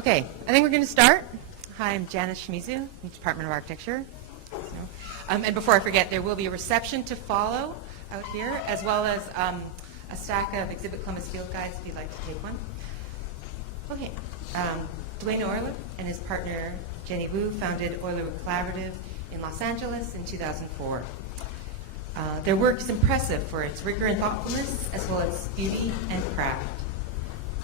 Okay, I think we're going to start. Hi, I'm Janice Shimizu, from the Department of Architecture. And before I forget, there will be a reception to follow out here, as well as a stack of Exhibit Columbus field guides if you'd like to take one. Okay, Dwayne Oyler and his partner Jenny Wu founded Oyler Collaborative in Los Angeles in 2004. Their work is impressive for its rigor and thoughtfulness, as well as beauty and craft.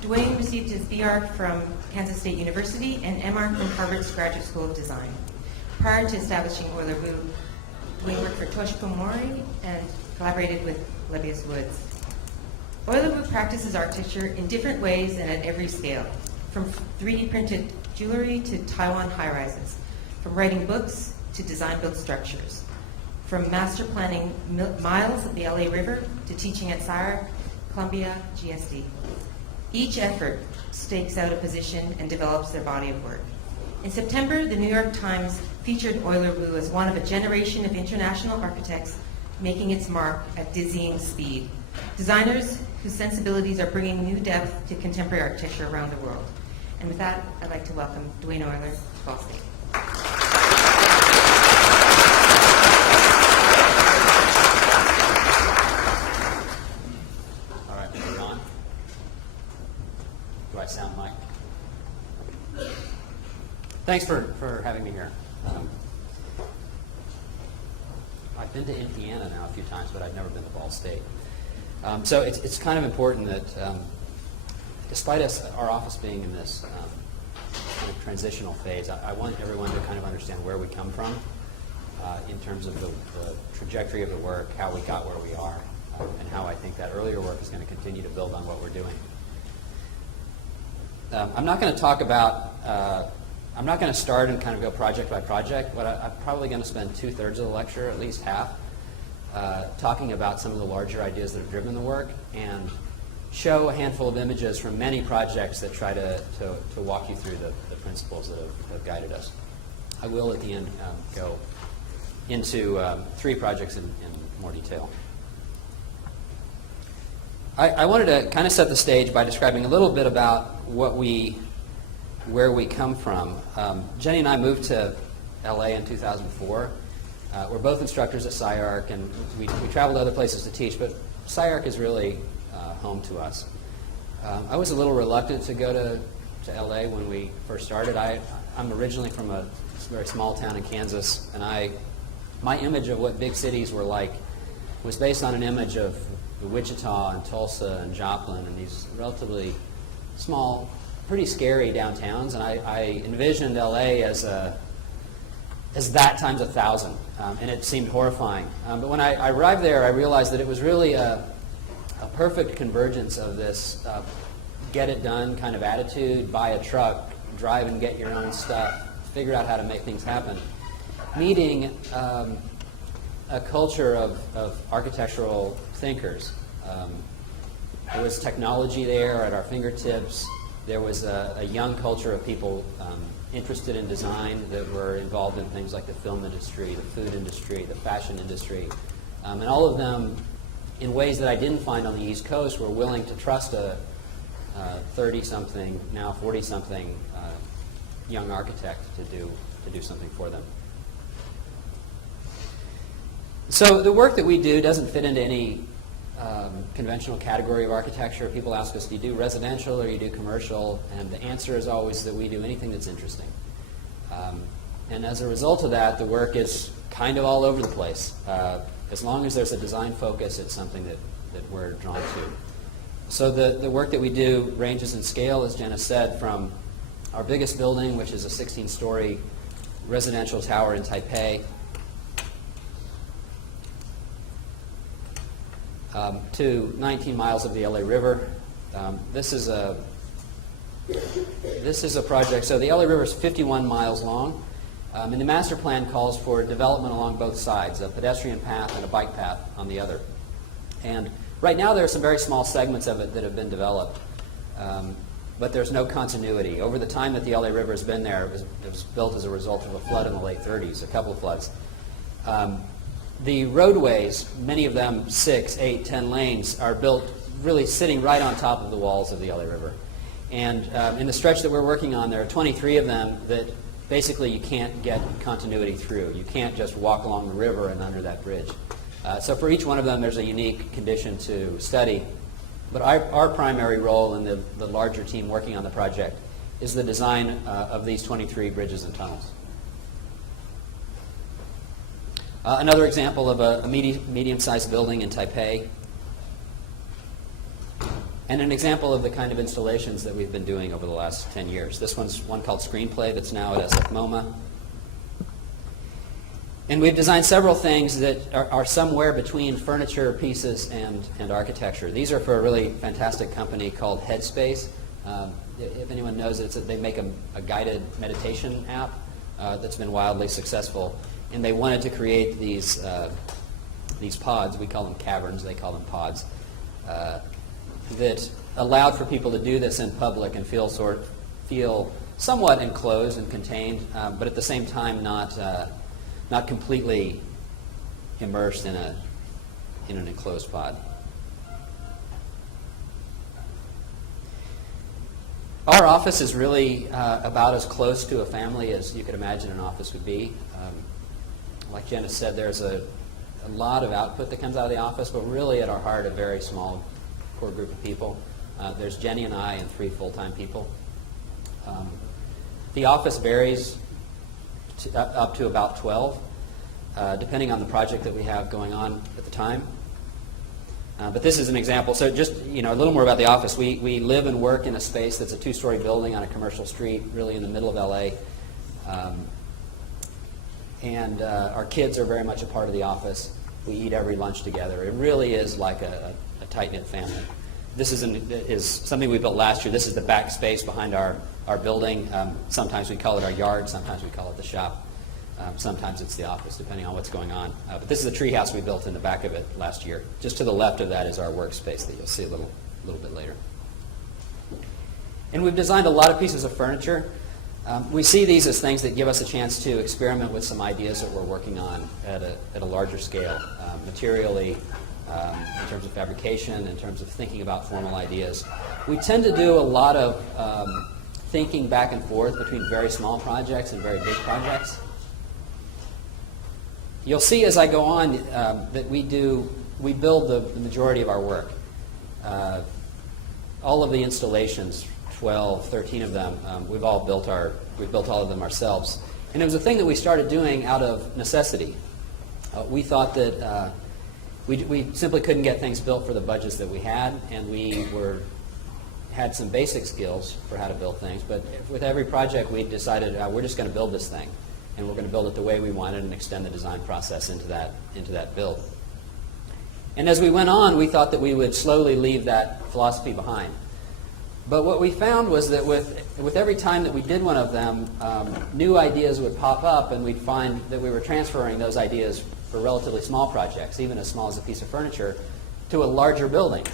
Dwayne received his B.Arch from Kansas State University and M.Arch from Harvard's Graduate School of Design. Prior to establishing Oyler Wu, Dwayne worked for Toshiko Mori and collaborated with Lebbeus Woods. Oyler Wu practices architecture in different ways and at every scale, from 3D printed jewelry to Taiwan high-rises, from writing books to design-built structures, from master planning miles of the LA River to teaching at SCI-Arc, Columbia, GSD. Each effort stakes out a position and develops their body of work. In September, the New York Times featured Oyler Wu as one of a generation of international architects making its mark at dizzying speed. Designers whose sensibilities are bringing new depth to contemporary architecture around the world. And with that, I'd like to welcome Dwayne Oyler to Ball State. All right, we're on. Do I sound mic? Thanks for having me here. I've been to Indiana now a few times, but I've never been to Ball State. So it's kind of important that despite our office being in this kind of transitional phase, I want everyone to kind of understand where we come from in terms of the trajectory of the work, how we got where we are, and how I think that earlier work is going to continue to build on what we're doing. I'm not going to talk about, I'm not going to start and kind of go project by project, but I'm probably going to spend 2/3 of the lecture, at least half, talking about some of the larger ideas that have driven the work and show a handful of images from many projects that try to walk you through the principles that have guided us. I will at the end go into 3 projects in more detail. I wanted to kind of set the stage by describing a little bit about where we come from. Jenny and I moved to LA in 2004. We're both instructors at SCI-Arc, and we travel to other places to teach, but SCI-Arc is really home to us. I was a little reluctant to go to LA when we first started. I'm originally from a very small town in Kansas, and my image of what big cities were like was based on an image of Wichita and Tulsa and Joplin and these relatively small, pretty scary downtowns, and I envisioned LA as that times 1,000, and it seemed horrifying. But when I arrived there, I realized that it was really a perfect convergence of this get-it-done kind of attitude, buy a truck, drive and get your own stuff, figure out how to make things happen, meeting a culture of architectural thinkers. There was technology there at our fingertips. There was a young culture of people interested in design that were involved in things like the film industry, the food industry, the fashion industry. And all of them, in ways that I didn't find on the East Coast, were willing to trust a 30-something, now 40-something young architect to do something for them. So the work that we do doesn't fit into any conventional category of architecture. People ask us, do you do residential or you do commercial? And the answer is always that we do anything that's interesting. And as a result of that, the work is kind of all over the place. As long as there's a design focus, it's something that we're drawn to. So the work that we do ranges in scale, as Jenna said, from our biggest building, which is a 16-story residential tower in Taipei, to 19 miles of the LA River. This is a project. So the LA River is 51 miles long, and the master plan calls for development along both sides, a pedestrian path and a bike path on the other. And right now there are some very small segments of it that have been developed, but there's no continuity. Over the time that the LA River has been there, it was built as a result of a flood in the late 30s, a couple of floods. The roadways, many of them 6, 8, 10 lanes, are built really sitting right on top of the walls of the LA River. And in the stretch that we're working on, there are 23 of them that basically you can't get continuity through. You can't just walk along the river and under that bridge. So for each one of them, there's a unique condition to study. But our primary role in the larger team working on the project is the design of these 23 bridges and tunnels. Another example of a medium-sized building in Taipei, and an example of the kind of installations that we've been doing over the last 10 years. This one's one called Screenplay that's now at SF MoMA. And we've designed several things that are somewhere between furniture pieces and architecture. These are for a really fantastic company called Headspace. If anyone knows it, they make a guided meditation app that's been wildly successful. And they wanted to create these pods. We call them caverns. They call them pods. That allowed for people to do this in public and feel somewhat enclosed and contained, but at the same time not completely immersed in an enclosed pod. Our office is really about as close to a family as you could imagine an office would be. Like Janice said, there's a lot of output that comes out of the office, but really at our heart, a very small core group of people. There's Jenny and I and 3 full-time people. The office varies up to about 12, depending on the project that we have going on at the time. But this is an example. So just a little more about the office. We live and work in a space that's a 2-story building on a commercial street, really in the middle of LA. And our kids are very much a part of the office. We eat every lunch together. It really is like a tight-knit family. This is something we built last year. This is the back space behind our building. Sometimes we call it our yard. Sometimes we call it the shop. Sometimes it's the office, depending on what's going on. But this is the treehouse we built in the back of it last year. Just to the left of that is our workspace that you'll see a little bit later. And we've designed a lot of pieces of furniture. We see these as things that give us a chance to experiment with some ideas that we're working on at a larger scale, materially, in terms of fabrication, in terms of thinking about formal ideas. We tend to do a lot of thinking back and forth between very small projects and very big projects. You'll see as I go on that we build the majority of our work. All of the installations, 12, 13 of them, we've built all of them ourselves. And it was a thing that we started doing out of necessity. We thought that we simply couldn't get things built for the budgets that we had, and we had some basic skills for how to build things. But with every project, we decided we're just going to build this thing, and we're going to build it the way we wanted and extend the design process into that build. And as we went on, we thought that we would slowly leave that philosophy behind. But what we found was that with every time that we did one of them, new ideas would pop up, and we'd find that we were transferring those ideas for relatively small projects, even as small as a piece of furniture, to a larger building.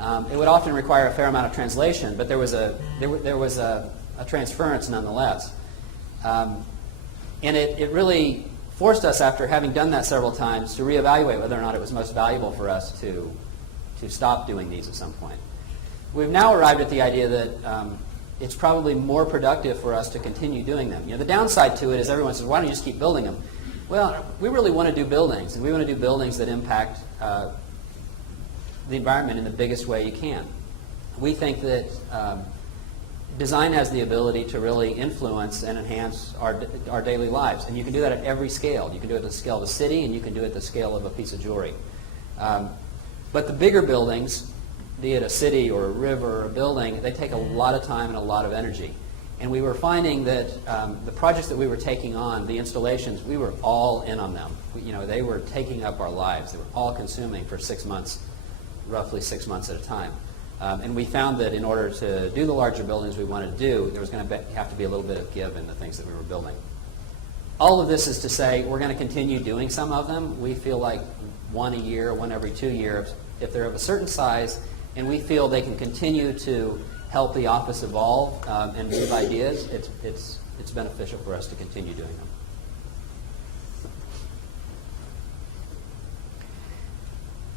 It would often require a fair amount of translation, but there was a transference nonetheless. And it really forced us, after having done that several times, to reevaluate whether or not it was most valuable for us to stop doing these at some point. We've now arrived at the idea that it's probably more productive for us to continue doing them. The downside to it is everyone says, why don't you just keep building them? Well, we really want to do buildings, and we want to do buildings that impact the environment in the biggest way you can. We think that design has the ability to really influence and enhance our daily lives, and you can do that at every scale. You can do it at the scale of a city, and you can do it at the scale of a piece of jewelry. But the bigger buildings, be it a city or a river or a building, they take a lot of time and a lot of energy. And we were finding that the projects that we were taking on, the installations, we were all in on them. They were taking up our lives. They were all consuming for 6 months, roughly 6 months at a time. And we found that in order to do the larger buildings we wanted to do, there was going to have to be a little bit of give in the things that we were building. All of this is to say we're going to continue doing some of them. We feel like one a year, one every 2 years, if they're of a certain size, and we feel they can continue to help the office evolve and move ideas, it's beneficial for us to continue doing them.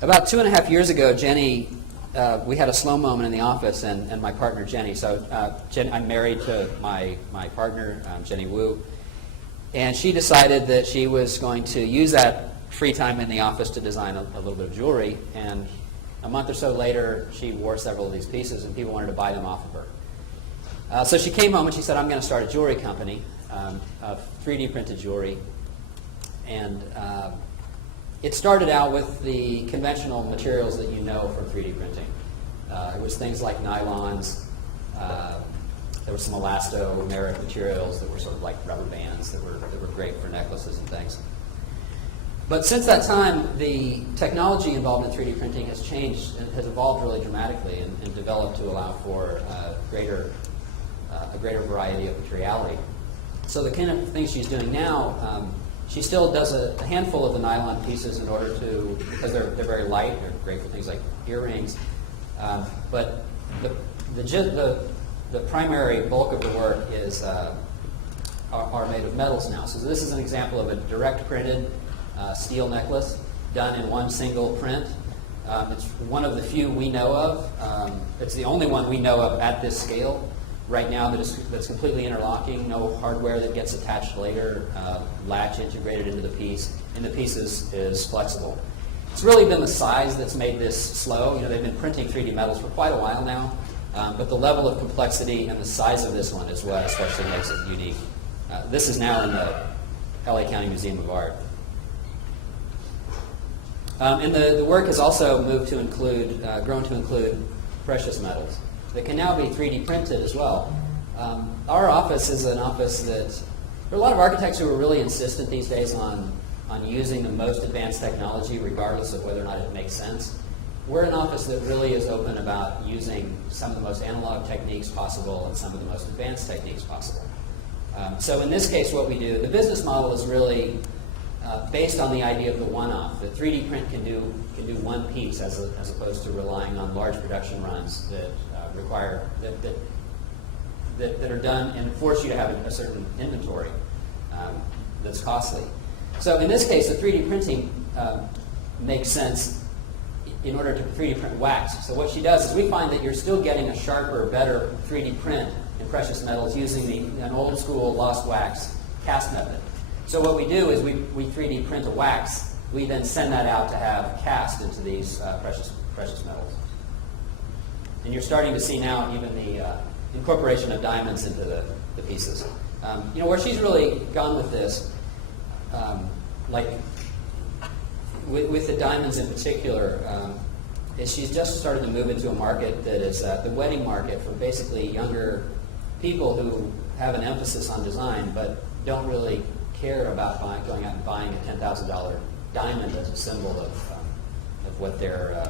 About 2.5 years ago, Jenny we had a slow moment in the office, and my partner, Jenny. So I'm married to my partner, Jenny Wu, and she decided that she was going to use that free time in the office to design a little bit of jewelry. And a month or so later, she wore several of these pieces, and people wanted to buy them off of her. So she came home and she said, I'm going to start a jewelry company of 3D printed jewelry. And it started out with the conventional materials that you know from 3D printing. It was things like nylons. There was some elastomeric materials that were sort of like rubber bands that were great for necklaces and things. But since that time, the technology involved in 3D printing has changed and has evolved really dramatically and developed to allow for a greater variety of materiality. So the kind of things she's doing now, she still does a handful of the nylon pieces in order to, because they're very light, they're great for things like earrings. But the primary bulk of the work is are made of metals now. So this is an example of a direct printed steel necklace done in one single print. It's one of the few we know of. It's the only one we know of at this scale right now that's completely interlocking, no hardware that gets attached later, latch integrated into the piece, and the piece is flexible. It's really been the size that's made this slow. You know, they've been printing 3D metals for quite a while now, but the level of complexity and the size of this one is what especially makes it unique. This is now in the LA County Museum of Art. And the work has also moved to include, grown to include precious metals that can now be 3D printed as well. Our office is an office that, there are a lot of architects who are really insistent these days on using the most advanced technology regardless of whether or not it makes sense. We're an office that really is open about using some of the most analog techniques possible and some of the most advanced techniques possible. So in this case what we do, the business model is really based on the idea of the one-off. That 3D print can do one piece as opposed to relying on large production runs that require that are done and force you to have a certain inventory that's costly. So in this case, the 3D printing makes sense in order to 3D print wax. So what she does is we find that you're still getting a sharper, better 3D print in precious metals using an old school lost wax cast method. So what we do is we 3D print a wax. We then send that out to have cast into these precious metals. And you're starting to see now even the incorporation of diamonds into the pieces. You know, where she's really gone with this, like with the diamonds in particular, is she's just started to move into a market that is the wedding market for basically younger people who have an emphasis on design but don't really care about going out and buying a $10,000 diamond as a symbol of what their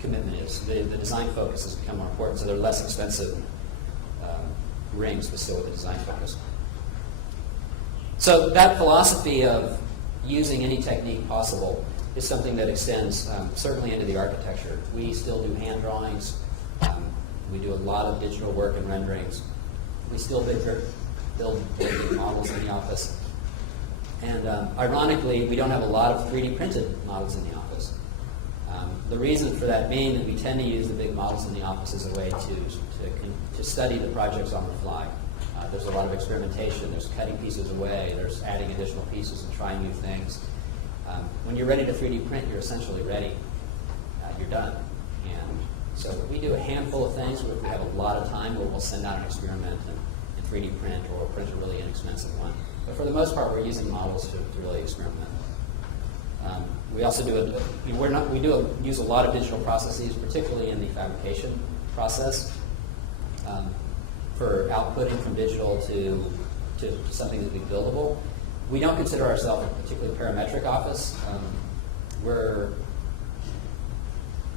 commitment is. The design focus has become more important, so they're less expensive rings, but still with a design focus. So that philosophy of using any technique possible is something that extends certainly into the architecture. We still do hand drawings. We do a lot of digital work and renderings. We still build models in the office. And ironically, we don't have a lot of 3D printed models in the office. The reason for that being that we tend to use the big models in the office as a way to study the projects on the fly. There's a lot of experimentation. There's cutting pieces away. There's adding additional pieces and trying new things. When you're ready to 3D print, you're essentially ready. You're done. And so we do a handful of things where we have a lot of time where we'll send out an experiment and 3D print or print a really inexpensive one. But for the most part, we're using models to really experiment. We also use a lot of digital processes, particularly in the fabrication process, for outputting from digital to something that would be buildable. We don't consider ourselves a particularly parametric office.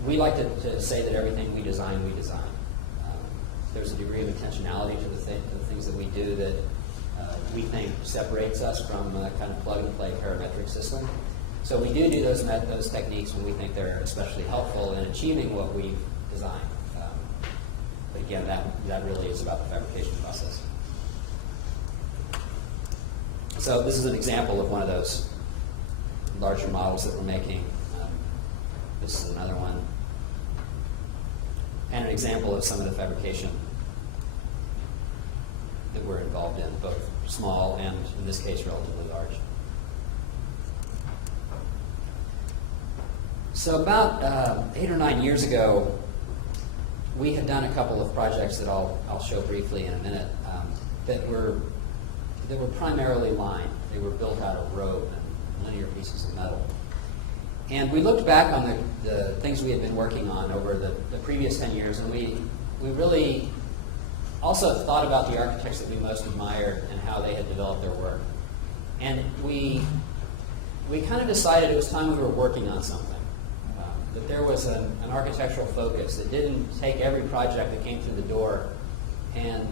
We like to say that everything we design. There's a degree of intentionality to the things that we do that we think separates us from a kind of plug-and-play parametric system. So we do those techniques when we think they're especially helpful in achieving what we've designed. But again, that really is about the fabrication process. So this is an example of one of those larger models that we're making. This is another one. and an example of some of the fabrication that we're involved in, both small and, in this case, relatively large. So about 8 or 9 years ago, we had done a couple of projects that I'll show briefly in a minute that were primarily line. They were built out of rope and linear pieces of metal. And we looked back on the things we had been working on over the previous 10 years, and we really also thought about the architects that we most admired and how they had developed their work. And we kind of decided it was time we were working on something. That there was an architectural focus that didn't take every project that came through the door and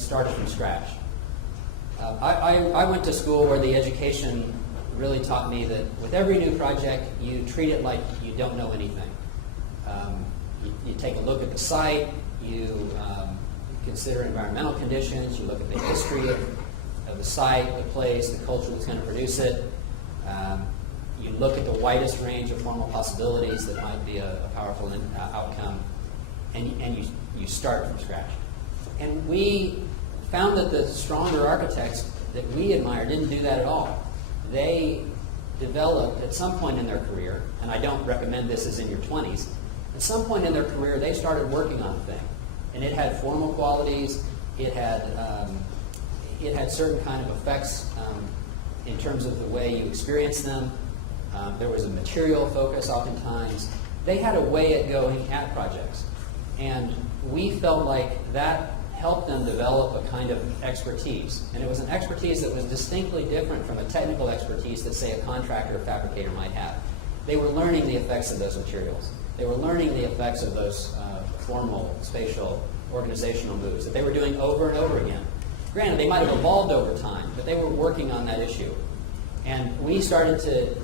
started from scratch. I went to school where the education really taught me that with every new project, you treat it like you don't know anything. You take a look at the site, you consider environmental conditions, you look at the history of the site, the place, the culture that's going to produce it. You look at the widest range of formal possibilities that might be a powerful outcome, and you start from scratch. And we found that the stronger architects that we admire didn't do that at all. They developed at some point in their career, and I don't recommend this as in your 20s, at some point in their career they started working on a thing. And it had formal qualities, it had certain kind of effects in terms of the way you experience them. There was a material focus oftentimes. They had a way of going at projects. And we felt like that helped them develop a kind of expertise. And it was an expertise that was distinctly different from a technical expertise that, say, a contractor or fabricator might have. They were learning the effects of those materials. They were learning the effects of those formal, spatial, organizational moves that they were doing over and over again. Granted, they might have evolved over time, but they were working on that issue. And we started to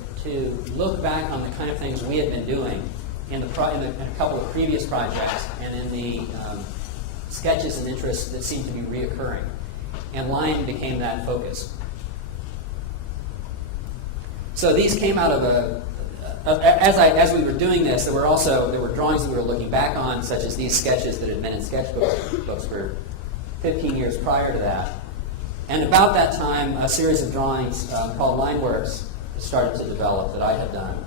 look back on the kind of things we had been doing in a couple of previous projects and in the sketches and interests that seemed to be reoccurring. And line became that focus. So these came out of as we were doing this, there were drawings that we were looking back on, such as these sketches that had been in sketchbooks for 15 years prior to that. And about that time, a series of drawings called line works started to develop that I had done,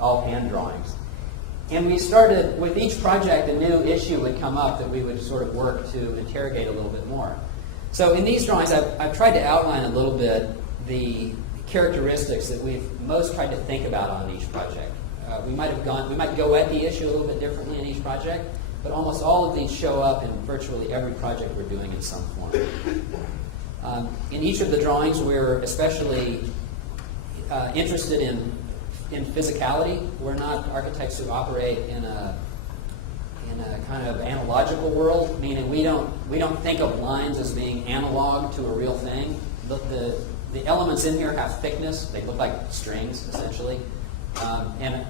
all hand drawings. And we started, with each project, a new issue would come up that we would sort of work to interrogate a little bit more. So in these drawings, I've tried to outline a little bit the characteristics that we've most tried to think about on each project. We might go at the issue a little bit differently in each project, but almost all of these show up in virtually every project we're doing in some form. In each of the drawings, we're especially interested in physicality. We're not architects who operate in a kind of analogical world, meaning we don't think of lines as being analog to a real thing. The elements in here have thickness. They look like strings, essentially. And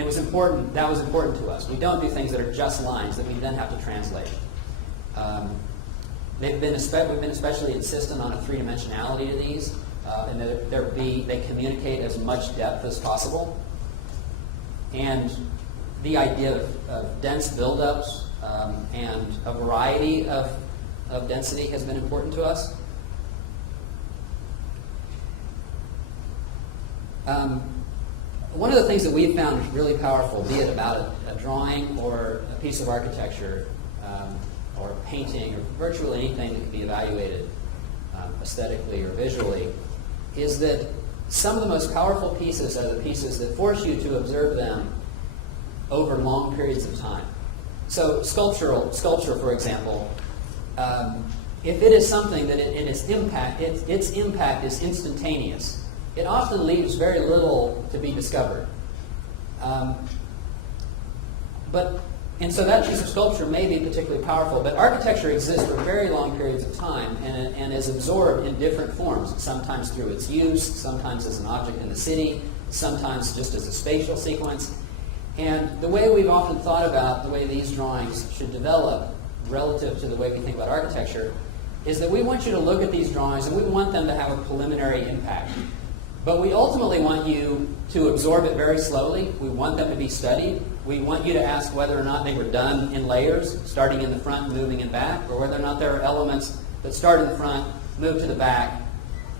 it was important. That was important to us. We don't do things that are just lines that we then have to translate. We've been especially insistent on a three-dimensionality to these, and that they communicate as much depth as possible. And the idea of dense buildups and a variety of density has been important to us. One of the things that we've found really powerful, be it about a drawing or a piece of architecture or a painting or virtually anything that can be evaluated aesthetically or visually, is that some of the most powerful pieces are the pieces that force you to observe them over long periods of time. So sculpture, for example, if it is something that its impact is instantaneous, it often leaves very little to be discovered. And so that piece of sculpture may be particularly powerful, but architecture exists for very long periods of time and is absorbed in different forms, sometimes through its use, sometimes as an object in the city, sometimes just as a spatial sequence. And the way we've often thought about the way these drawings should develop relative to the way we think about architecture is that we want you to look at these drawings and we want them to have a preliminary impact. But we ultimately want you to absorb it very slowly. We want them to be studied. We want you to ask whether or not they were done in layers, starting in the front and moving in back, or whether or not there are elements that start in the front, move to the back,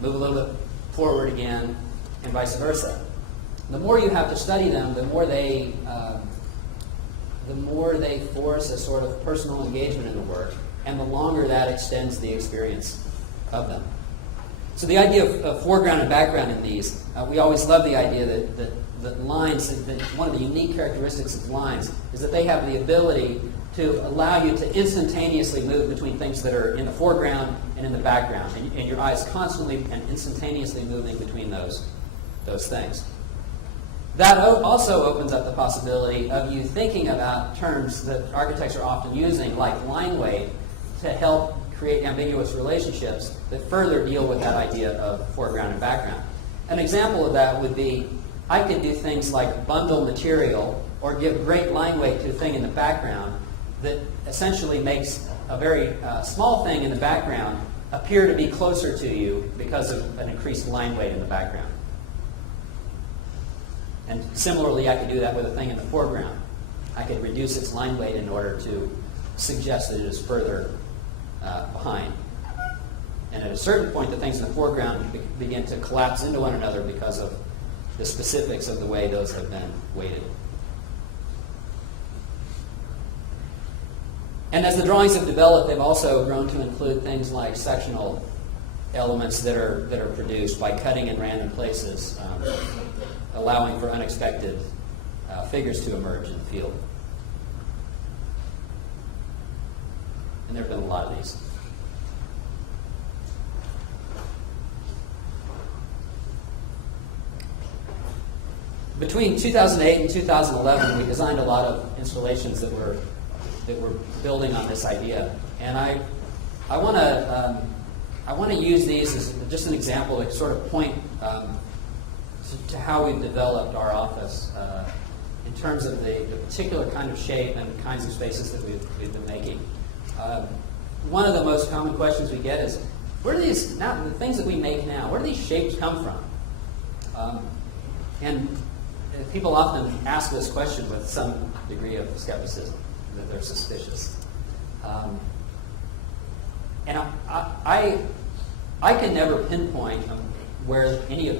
move a little bit forward again, and vice versa. The more you have to study them, the more they force a sort of personal engagement in the work, and the longer that extends the experience of them. So the idea of foreground and background in these, we always love the idea that lines, that one of the unique characteristics of lines is that they have the ability to allow you to instantaneously move between things that are in the foreground and in the background, and your eyes constantly and instantaneously moving between those things. That also opens up the possibility of you thinking about terms that architects are often using, like line weight, to help create ambiguous relationships that further deal with that idea of foreground and background. An example of that would be, I could do things like bundle material or give great line weight to a thing in the background that essentially makes a very small thing in the background appear to be closer to you because of an increased line weight in the background. And similarly, I could do that with a thing in the foreground. I could reduce its line weight in order to suggest that it is further behind. And at a certain point, the things in the foreground begin to collapse into one another because of the specifics of the way those have been weighted. And as the drawings have developed, they've also grown to include things like sectional elements that are produced by cutting in random places, allowing for unexpected figures to emerge in the field. And there have been a lot of these. Between 2008 and 2011, we designed a lot of installations that were building on this idea, and I want to use these as just an example to sort of point to how we've developed our office in terms of the particular kind of shape and kinds of spaces that we've been making. One of the most common questions we get is, where do these, now, the things that we make now, where do these shapes come from? And people often ask this question with some degree of skepticism, that they're suspicious. And I can never pinpoint where any of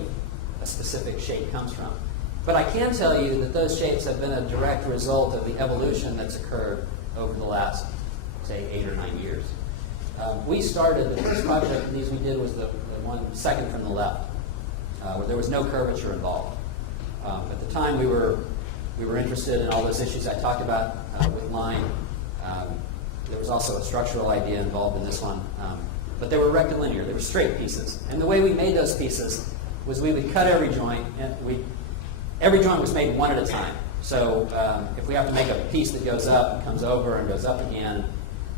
a specific shape comes from. But I can tell you that those shapes have been a direct result of the evolution that's occurred over the last, say, 8 or 9 years. We started, the first project these we did was the one second from the left, where there was no curvature involved. At the time, we were interested in all those issues I talked about with line. There was also a structural idea involved in this one. But they were rectilinear. They were straight pieces. And the way we made those pieces was we would cut every joint, and every joint was made one at a time. So if we have to make a piece that goes up and comes over and goes up again,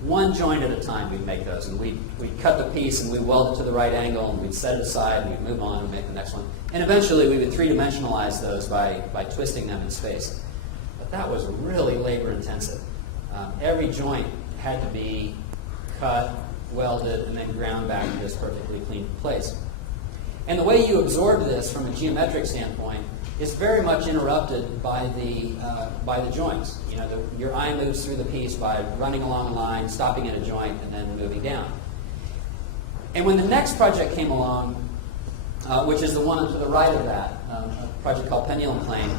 one joint at a time we'd make those. And we'd cut the piece and we'd weld it to the right angle and we'd set it aside and we'd move on and make the next one. And eventually we would three-dimensionalize those by twisting them in space. But that was really labor intensive. Every joint had to be cut, welded, and then ground back to this perfectly clean place. And the way you absorb this from a geometric standpoint is very much interrupted by the joints. You know, your eye moves through the piece by running along a line, stopping at a joint, and then moving down. And when the next project came along, which is the one to the right of that, a project called Pendulum Plane,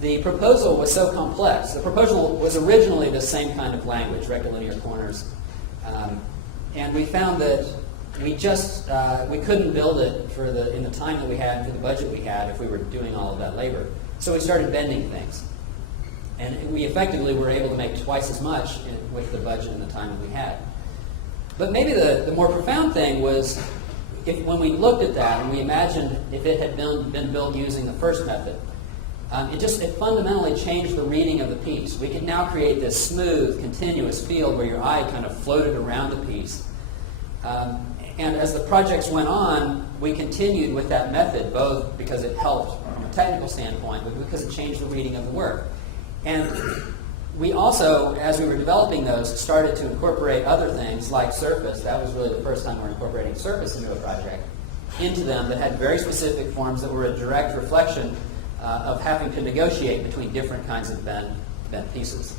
the proposal was so complex. The proposal was originally the same kind of language, rectilinear corners, and we found that we couldn't build it in the time that we had, for the budget we had, if we were doing all of that labor. So we started bending things. And we effectively were able to make twice as much with the budget and the time that we had. But maybe the more profound thing was, when we looked at that and we imagined if it had been built using the first method, it fundamentally changed the reading of the piece. We could now create this smooth, continuous field where your eye kind of floated around the piece. And as the projects went on, we continued with that method, both because it helped from a technical standpoint, but because it changed the reading of the work. And we also, as we were developing those, started to incorporate other things like surface. That was really the first time we're incorporating surface into a project. into them that had very specific forms that were a direct reflection of having to negotiate between different kinds of bent pieces.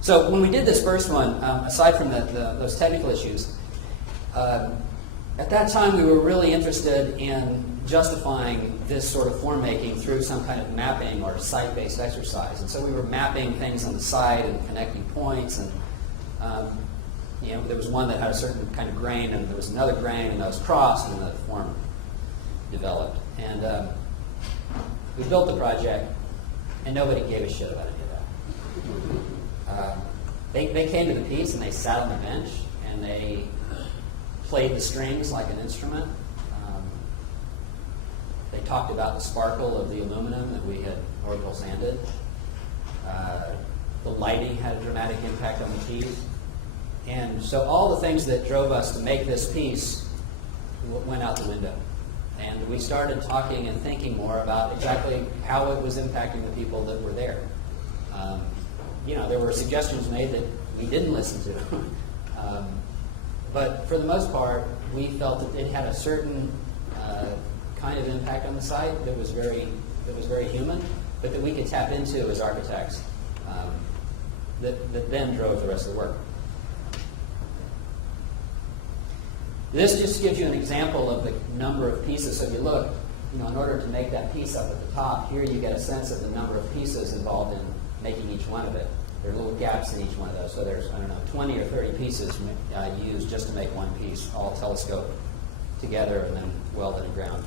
So when we did this first one, aside from those technical issues, at that time we were really interested in justifying this sort of form making through some kind of mapping or site-based exercise. And so we were mapping things on the site and connecting points, and there was one that had a certain kind of grain, and there was another grain, and that was crossed, and the form developed. And we built the project, and nobody gave a shit about any of that. They came to the piece, and they sat on the bench, and they played the strings like an instrument. They talked about the sparkle of the aluminum that we had orbital sanded. The lighting had a dramatic impact on the piece. And so all the things that drove us to make this piece went out the window. And we started talking and thinking more about exactly how it was impacting the people that were there. There were suggestions made that we didn't listen to. But for the most part, we felt that it had a certain kind of impact on the site that was very human, but that we could tap into as architects, that then drove the rest of the work. This just gives you an example of the number of pieces. So if you look, in order to make that piece up at the top, here you get a sense of the number of pieces involved in making each one of it. There are little gaps in each one of those. So there's, 20 or 30 pieces used just to make one piece, all telescope together and then welded and ground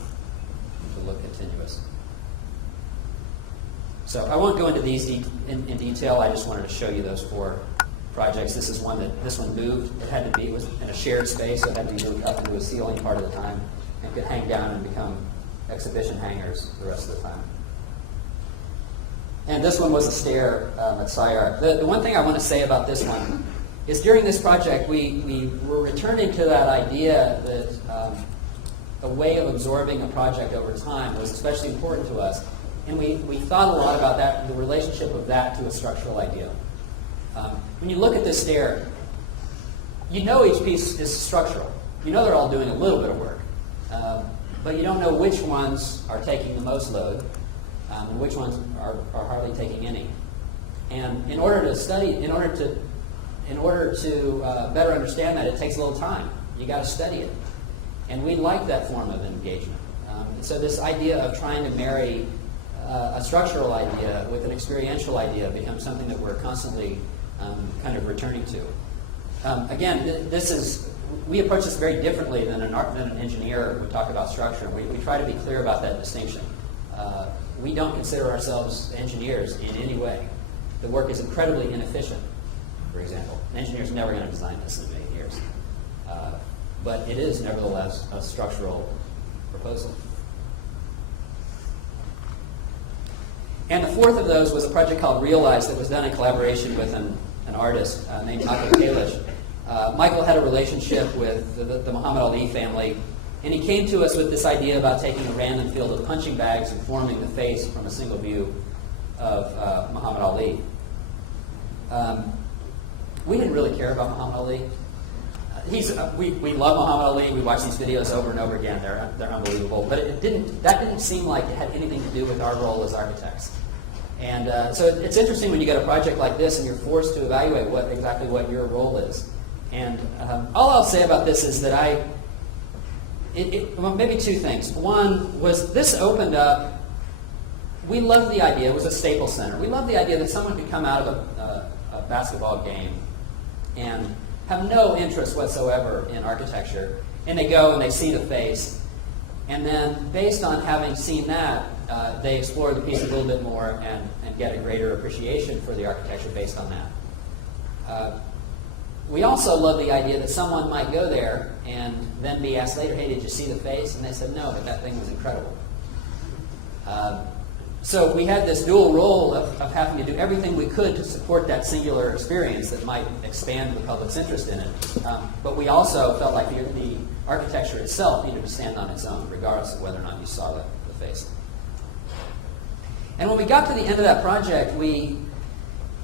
to look continuous. So I won't go into these in detail. I just wanted to show you those 4 projects. This one moved. It was in a shared space, so it had to be moved up into a ceiling part of the time and could hang down and become exhibition hangars the rest of the time. And this one was a stair at SciArc. The one thing I want to say about this one is during this project, we were returning to that idea that a way of absorbing a project over time was especially important to us. And we thought a lot about that, the relationship of that to a structural idea. When you look at this stair, each piece is structural. They're all doing a little bit of work. But you don't know which ones are taking the most load and which ones are hardly taking any. And in order to better understand that, it takes a little time. You got to study it. And we like that form of engagement. So this idea of trying to marry a structural idea with an experiential idea becomes something that we're constantly kind of returning to. Again, we approach this very differently than an engineer would talk about structure. We try to be clear about that distinction. We don't consider ourselves engineers in any way. The work is incredibly inefficient, for example. An engineer's never going to design this in a million years. But it is nevertheless a structural proposal. And the 4th of those was a project called Realize that was done in collaboration with an artist named Michael Kalish. Michael had a relationship with the Muhammad Ali family, and he came to us with this idea about taking a random field of punching bags and forming the face from a single view of Muhammad Ali. We didn't really care about Muhammad Ali. We love Muhammad Ali. We watch these videos over and over again. They're unbelievable. But that didn't seem like it had anything to do with our role as architects. And so it's interesting when you get a project like this and you're forced to evaluate exactly what your role is. And all I'll say about this is that maybe 2 things. One was this opened up. We loved the idea. It was a Staples Center. We loved the idea that someone could come out of a basketball game and have no interest whatsoever in architecture, and they go and they see the face, and then based on having seen that, they explore the piece a little bit more and get a greater appreciation for the architecture based on that. We also love the idea that someone might go there and then be asked later, hey, did you see the face? And they said, no, but that thing was incredible. So we had this dual role of having to do everything we could to support that singular experience that might expand the public's interest in it. But we also felt like the architecture itself needed to stand on its own, regardless of whether or not you saw the face. And when we got to the end of that project, we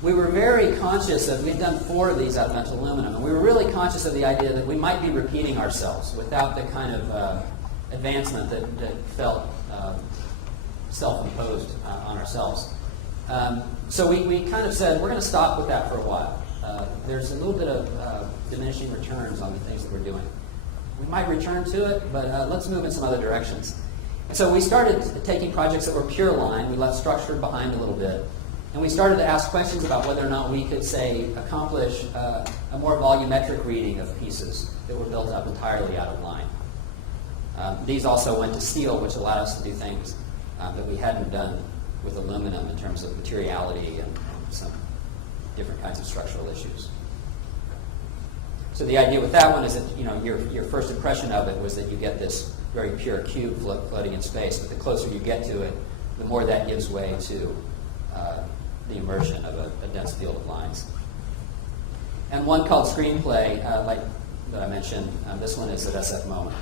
we were very conscious of, we'd done 4 of these out of metal aluminum, and we were really conscious of the idea that we might be repeating ourselves without the kind of advancement that felt self-imposed on ourselves. So we kind of said, we're going to stop with that for a while. There's a little bit of diminishing returns on the things that we're doing. We might return to it, but let's move in some other directions. And so we started taking projects that were pure line. We left structure behind a little bit. And we started to ask questions about whether or not we could, say, accomplish a more volumetric reading of pieces that were built up entirely out of line. These also went to steel, which allowed us to do things that we hadn't done with aluminum in terms of materiality and some different kinds of structural issues. So the idea with that one is that your first impression of it was that you get this very pure cube floating in space, but the closer you get to it, the more that gives way to the immersion of a dense field of lines. And one called Screenplay, like that I mentioned, this one is at SF Moment.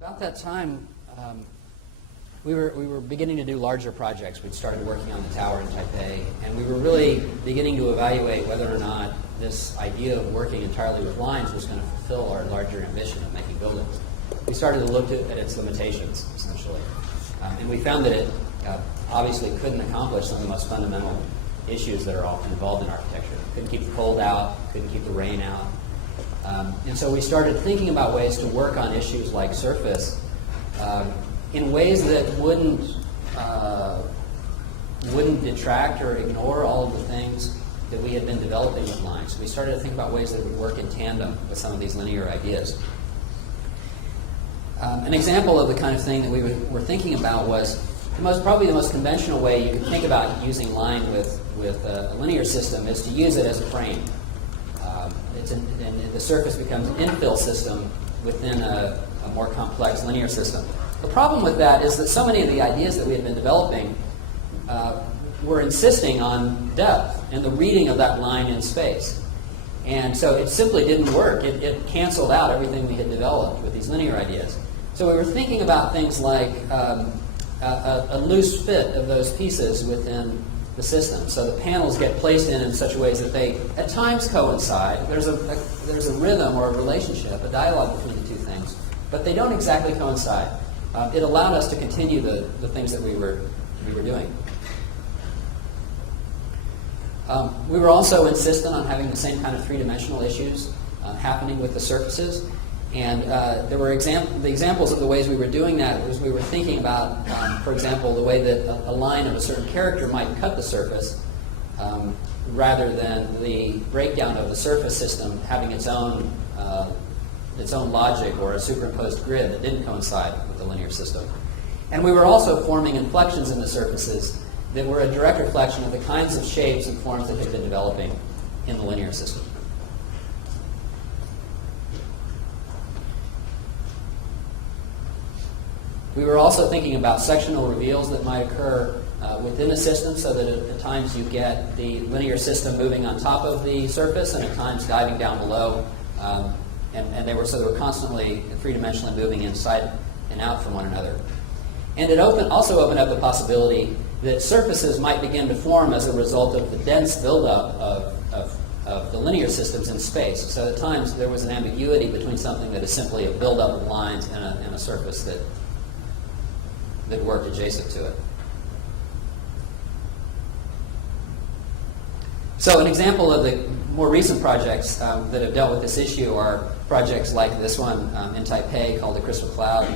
About that time, we were beginning to do larger projects. We'd started working on the tower in Taipei, and we were really beginning to evaluate whether or not this idea of working entirely with lines was going to fulfill our larger ambition of making buildings. We started to look at its limitations, essentially. And we found that it obviously couldn't accomplish some of the most fundamental issues that are often involved in architecture. Couldn't keep the cold out, couldn't keep the rain out. And so we started thinking about ways to work on issues like surface in ways that wouldn't detract or ignore all of the things that we had been developing with lines. We started to think about ways that would work in tandem with some of these linear ideas. An example of the kind of thing that we were thinking about was probably the most conventional way you can think about using line with a linear system is to use it as a frame. And the surface becomes an infill system within a more complex linear system. The problem with that is that so many of the ideas that we had been developing were insisting on depth and the reading of that line in space. And so it simply didn't work. It canceled out everything we had developed with these linear ideas. So we were thinking about things like a loose fit of those pieces within the system. So the panels get placed in such ways that they at times coincide. There's a rhythm or a relationship, a dialogue between the two things, but they don't exactly coincide. It allowed us to continue the things that we were doing. We were also insistent on having the same kind of three-dimensional issues happening with the surfaces. And there were the examples of the ways we were doing that was we were thinking about, for example, the way that a line of a certain character might cut the surface rather than the breakdown of the surface system having its own logic or a superimposed grid that didn't coincide with the linear system. And we were also forming inflections in the surfaces that were a direct reflection of the kinds of shapes and forms that had been developing in the linear system. We were also thinking about sectional reveals that might occur within a system, so that at times you get the linear system moving on top of the surface and at times diving down below. And they were constantly three-dimensionally moving inside and out from one another. And it also opened up the possibility that surfaces might begin to form as a result of the dense buildup of the linear systems in space. So at times there was an ambiguity between something that is simply a buildup of lines and a surface that worked adjacent to it. So an example of the more recent projects that have dealt with this issue are projects like this one in Taipei called the Crystal Cloud.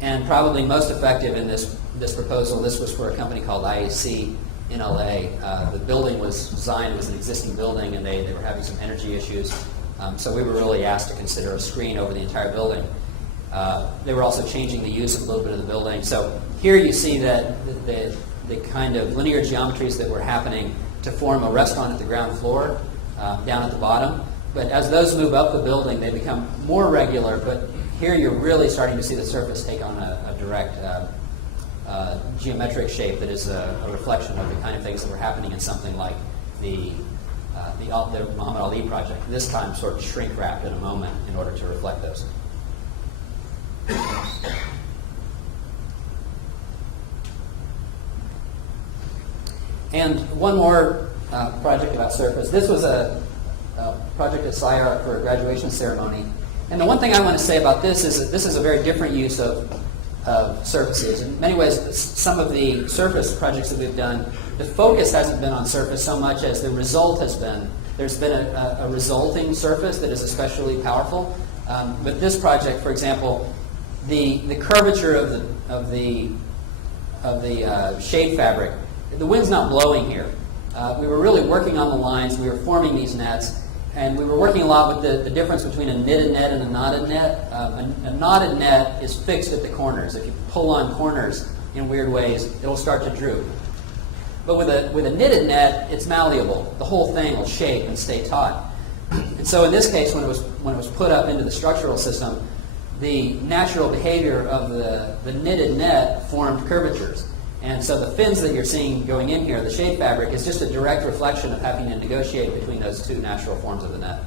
And probably most effective in this proposal, this was for a company called IAC in LA. The building was designed as an existing building, and they were having some energy issues. So we were really asked to consider a screen over the entire building. They were also changing the use of a little bit of the building. So here you see that the kind of linear geometries that were happening to form a restaurant at the ground floor, down at the bottom. But as those move up the building, they become more regular, but here you're really starting to see the surface take on a direct geometric shape that is a reflection of the kind of things that were happening in something like the Muhammad Ali project. This time sort of shrink wrapped in a moment in order to reflect those. And one more project about surface. This was a project at SciArt for a graduation ceremony. And the one thing I want to say about this is that this is a very different use of surfaces. In many ways, some of the surface projects that we've done, the focus hasn't been on surface so much as the result has been. There's been a resulting surface that is especially powerful. But this project, for example, the curvature of the shade fabric, the wind's not blowing here. We were really working on the lines. We were forming these nets. And we were working a lot with the difference between a knitted net and a knotted net. A knotted net is fixed at the corners. If you pull on corners in weird ways, it'll start to droop. But with a knitted net, it's malleable. The whole thing will shape and stay taut. And so in this case, when it was put up into the structural system, the natural behavior of the knitted net formed curvatures. And so the fins that you're seeing going in here, the shade fabric, is just a direct reflection of having to negotiate between those two natural forms of the net.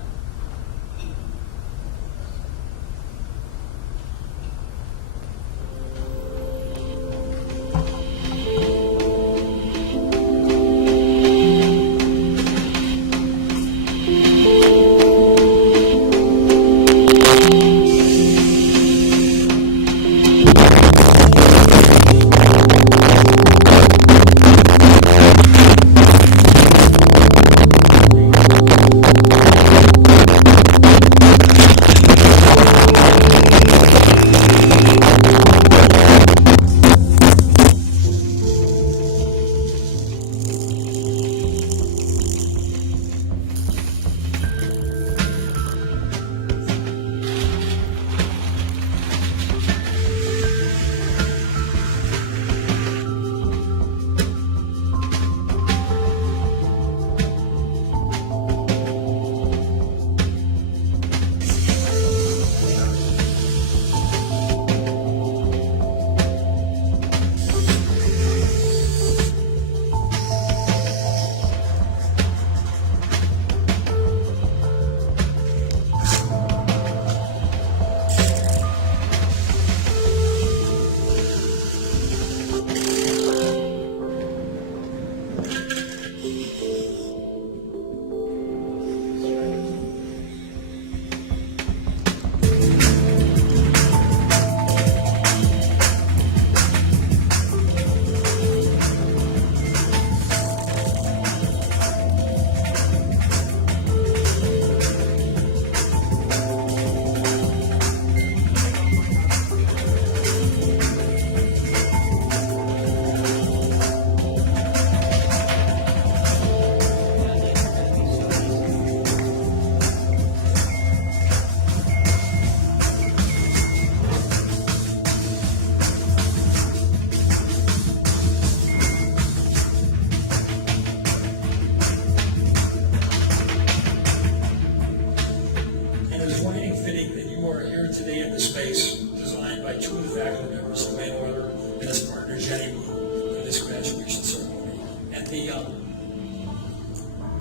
two of the faculty members, Dwayne Oyler and his partner Jenny Wu, in this graduation ceremony. And the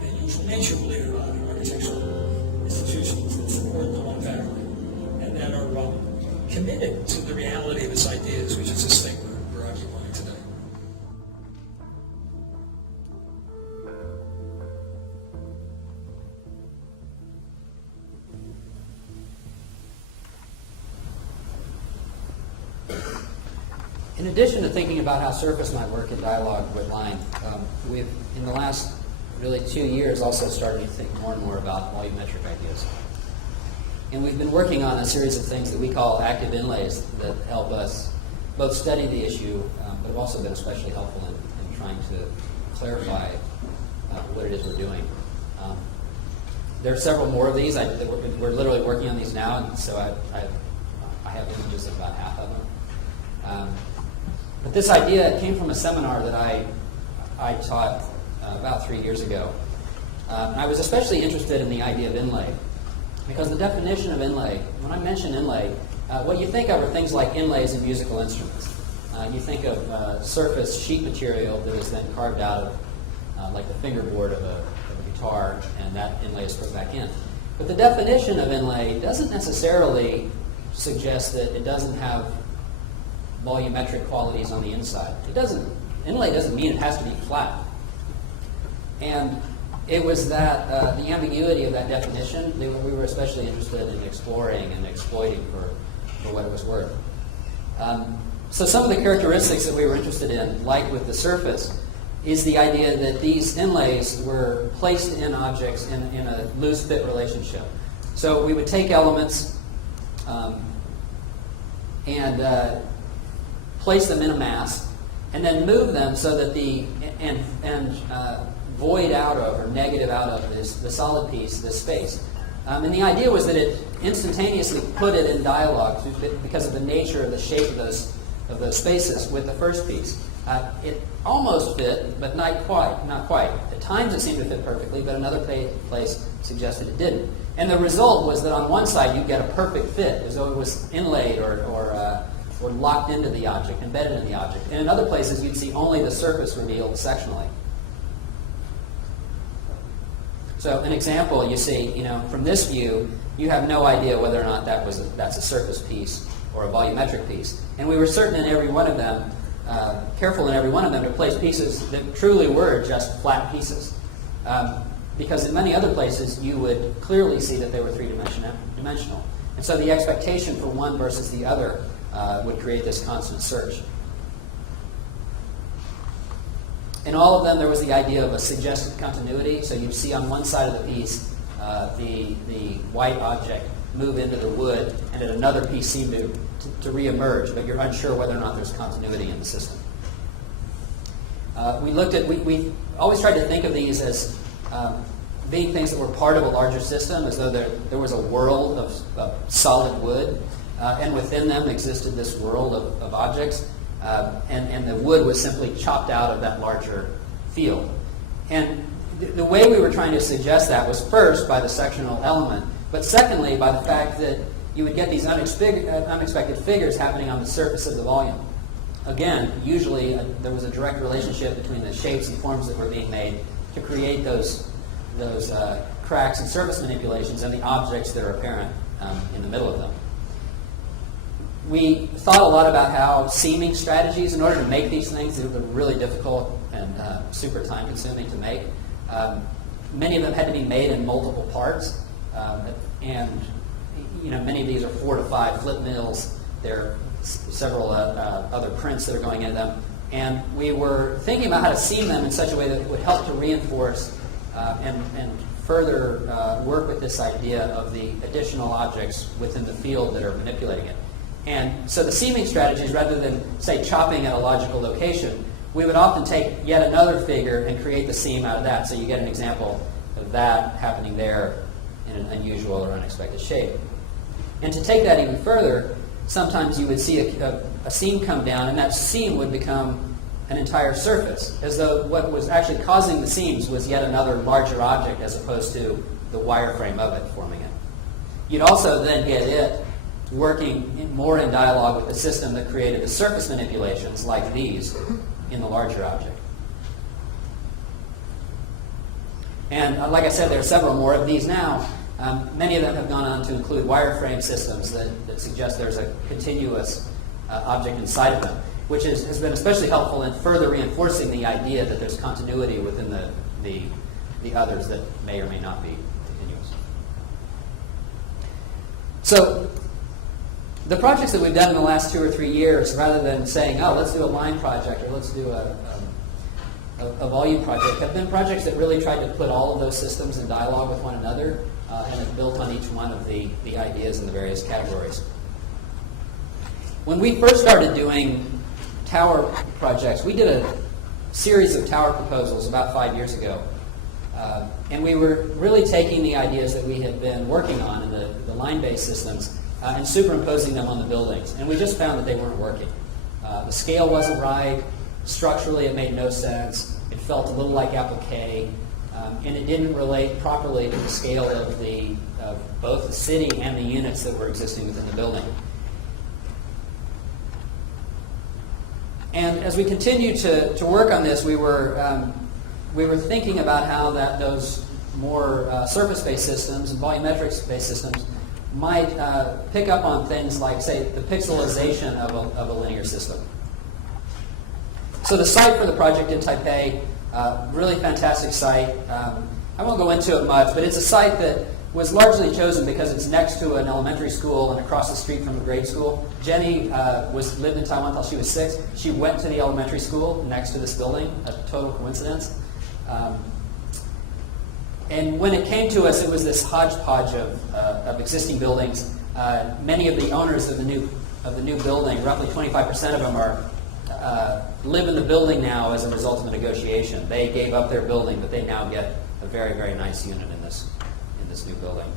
unusual nature, believe it or not, of architectural institutions that support the one faculty and that are committed to the reality of its ideas, which is this thing we're occupying today. In addition to thinking about how surface might work in dialogue with line, we've, in the last really 2 years, also started to think more and more about volumetric ideas. And we've been working on a series of things that we call active inlays that help us both study the issue, but have also been especially helpful in trying to clarify what it is we're doing. There are several more of these. We're literally working on these now, and so I have images of about half of them. But this idea came from a seminar that I taught about 3 years ago. And I was especially interested in the idea of inlay, because the definition of inlay, when I mention inlay, what you think of are things like inlays in musical instruments. You think of surface sheet material that is then carved out of, like the fingerboard of a guitar, and that inlay is put back in. But the definition of inlay doesn't necessarily suggest that it doesn't have volumetric qualities on the inside. Inlay doesn't mean it has to be flat. And it was that the ambiguity of that definition that we were especially interested in exploring and exploiting for what it was worth. So some of the characteristics that we were interested in, like with the surface, is the idea that these inlays were placed in objects in a loose-fit relationship. So we would take elements and place them in a mass, and then move them so that void out of or negative out of the solid piece, this space. And the idea was that it instantaneously put it in dialogue because of the nature of the shape of those spaces with the first piece. It almost fit, but not quite. At times it seemed to fit perfectly, but another place suggested it didn't. And the result was that on one side you'd get a perfect fit, as though it was inlaid or locked into the object, embedded in the object. And in other places you'd see only the surface revealed sectionally. So an example, you see, from this view, you have no idea whether or not that's a surface piece or a volumetric piece. And we were certain in every one of them, careful in every one of them, to place pieces that truly were just flat pieces. Because in many other places, you would clearly see that they were three-dimensional. And so the expectation for one versus the other would create this constant search. In all of them, there was the idea of a suggested continuity. So you'd see on one side of the piece the white object move into the wood, and at another piece seem to reemerge, but you're unsure whether or not there's continuity in the system. We always tried to think of these as being things that were part of a larger system, as though there was a world of solid wood, and within them existed this world of objects. And the wood was simply chopped out of that larger field. And the way we were trying to suggest that was first by the sectional element, but secondly by the fact that you would get these unexpected figures happening on the surface of the volume. Again, usually there was a direct relationship between the shapes and forms that were being made to create those cracks and surface manipulations and the objects that are apparent in the middle of them. We thought a lot about how seaming strategies, in order to make these things that were really difficult and super time-consuming to make, many of them had to be made in multiple parts, and many of these are 4 to 5 flip mills. There are several other prints that are going into them, and we were thinking about how to seam them in such a way that it would help to reinforce and further work with this idea of the additional objects within the field that are manipulating it. And so the seaming strategies, rather than, say, chopping at a logical location, we would often take yet another figure and create the seam out of that. So you get an example of that happening there in an unusual or unexpected shape. And to take that even further, sometimes you would see a seam come down, and that seam would become an entire surface, as though what was actually causing the seams was yet another larger object as opposed to the wireframe of it forming it. You'd also then get it working more in dialogue with the system that created the surface manipulations like these in the larger object. And like I said, there are several more of these now. Many of them have gone on to include wireframe systems that suggest there's a continuous object inside of them, which has been especially helpful in further reinforcing the idea that there's continuity within the others that may or may not be continuous. So the projects that we've done in the last 2 or 3 years, rather than saying, oh, let's do a line project or let's do a volume project, have been projects that really tried to put all of those systems in dialogue with one another and have built on each one of the ideas in the various categories. When we first started doing tower projects, we did a series of tower proposals about 5 years ago. And we were really taking the ideas that we had been working on in the line-based systems and superimposing them on the buildings. And we just found that they weren't working. The scale wasn't right. Structurally, it made no sense. It felt a little like applique. And it didn't relate properly to the scale of both the city and the units that were existing within the building. And as we continued to work on this, we were thinking about how those more surface-based systems and volumetrics-based systems might pick up on things like, say, the pixelization of a linear system. So the site for the project in Taipei, really fantastic site. I won't go into it much, but it's a site that was largely chosen because it's next to an elementary school and across the street from a grade school. Jenny lived in Taiwan until she was 6. She went to the elementary school next to this building, a total coincidence. And when it came to us, it was this hodgepodge of existing buildings. Many of the owners of the new building, roughly 25% of them live in the building now as a result of a negotiation. They gave up their building, but they now get a very, very nice unit in this new building.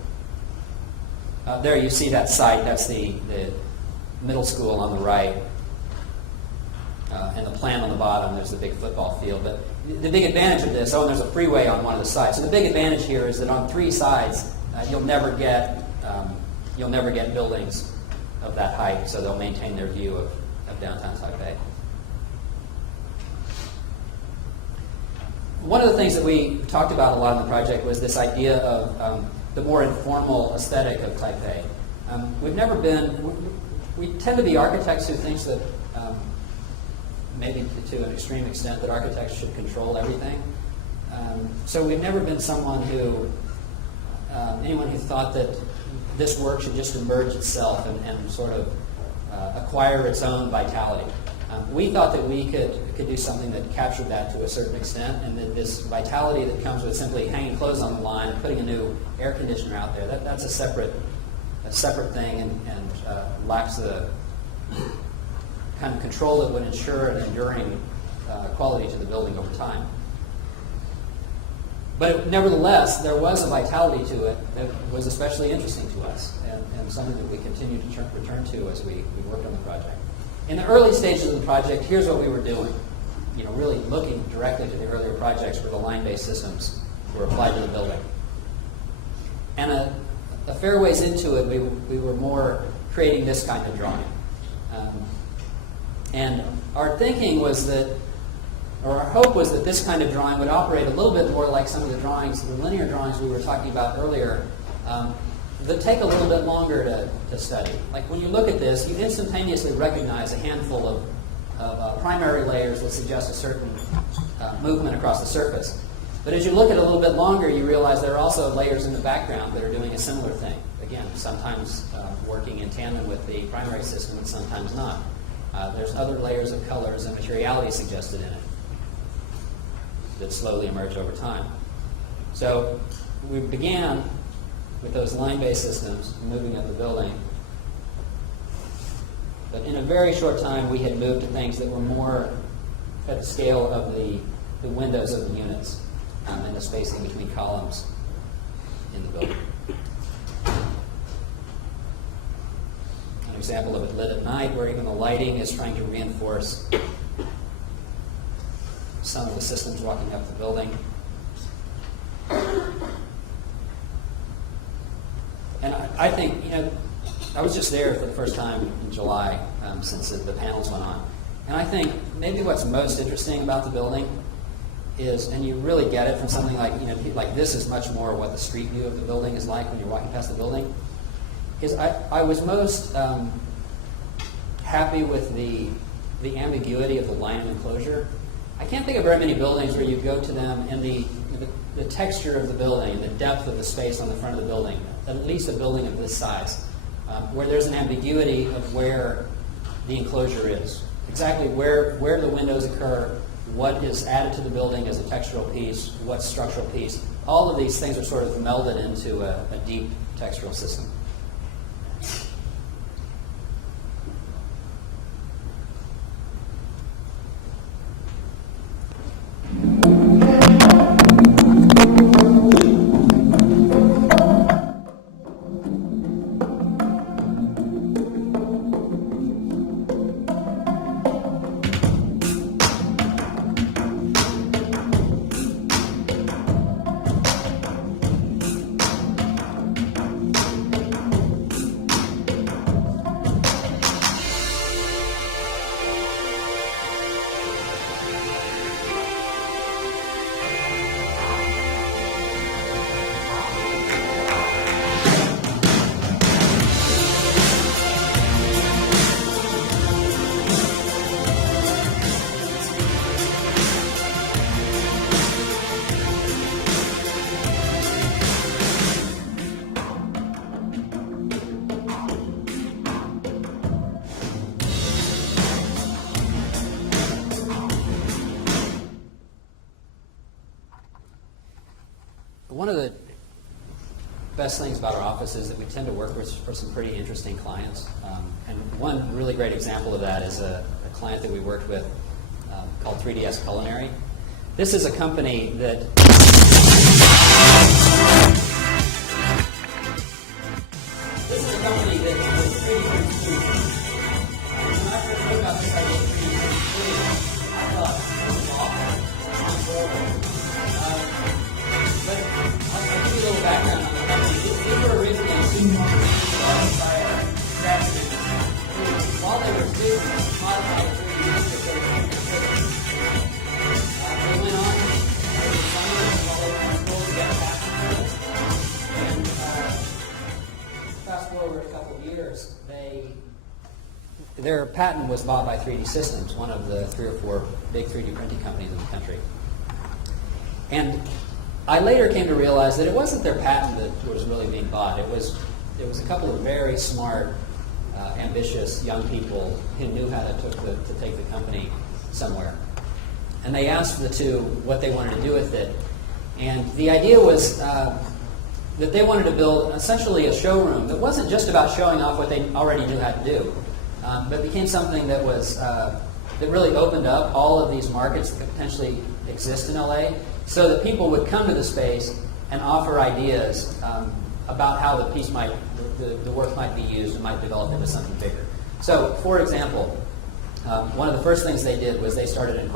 There you see that site. That's the middle school on the right. And the plan on the bottom, there's the big football field. But the big advantage of this, and there's a freeway on one of the sides. So the big advantage here is that on 3 sides, you'll never get buildings of that height, so they'll maintain their view of downtown Taipei. One of the things that we talked about a lot in the project was this idea of the more informal aesthetic of Taipei. We tend to be architects who thinks that maybe to an extreme extent that architects should control everything. So we've never been anyone who thought that this work should just emerge itself and sort of acquire its own vitality. We thought that we could do something that captured that to a certain extent, and that this vitality that comes with simply hanging clothes on the line and putting a new air conditioner out there, that's a separate thing and lacks the kind of control that would ensure an enduring quality to the building over time. But nevertheless, there was a vitality to it that was especially interesting to us, and something that we continue to return to as we worked on the project. In the early stages of the project, here's what we were doing. Really looking directly to the earlier projects where the line-based systems were applied to the building. And a fair ways into it, we were more creating this kind of drawing. And our thinking was that, or our hope was that this kind of drawing would operate a little bit more like some of the drawings, the linear drawings we were talking about earlier, that take a little bit longer to study. Like when you look at this, you instantaneously recognize a handful of primary layers that suggest a certain movement across the surface. But as you look at it a little bit longer, you realize there are also layers in the background that are doing a similar thing. Again, sometimes working in tandem with the primary system and sometimes not. There's other layers of colors and materiality suggested in it that slowly emerge over time. So we began with those line-based systems moving up the building. But in a very short time, we had moved to things that were more at the scale of the windows of the units and the spacing between columns in the building. An example of it lit at night, where even the lighting is trying to reinforce some of the systems walking up the building. And I think, I was just there for the first time in July since the panels went on. And I think maybe what's most interesting about the building is, and you really get it from something like, like this is much more what the street view of the building is like when you're walking past the building, is I was most happy with the ambiguity of the line of enclosure. I can't think of very many buildings where you go to them and the texture of the building and the depth of the space on the front of the building, at least a building of this size, where there's an ambiguity of where the enclosure is. Exactly where the windows occur, what is added to the building as a textural piece, what's structural piece. All of these things are sort of melded into a deep textural system. One of the best things about our office is that we tend to work with for some pretty interesting clients. And one really great example of that is a client that we worked with called 3DS Culinary. This is a company that was 3D printing food. When I first heard about this idea of 3D printing food, I thought, this is awful. But I'll give you a little background on the company. These were originally supermarkets by a graduate who, while they were students, modified 3D printers so they could print. They went on, they were designers all over the school to get passion for it. And fast forward a couple of years, their patent was bought by 3D Systems, one of the 3 or 4 big 3D printing companies in the country. And I later came to realize that it wasn't their patent that was really being bought. It was a couple of very smart, ambitious young people who knew how to take the company somewhere. And they asked the two what they wanted to do with it. And the idea was that they wanted to build essentially a showroom that wasn't just about showing off what they already knew how to do, but became something that was that really opened up all of these markets that could potentially exist in LA, so that people would come to the space and offer ideas about how the work might be used and might develop into something bigger. So, for example, one of the first things they did was they started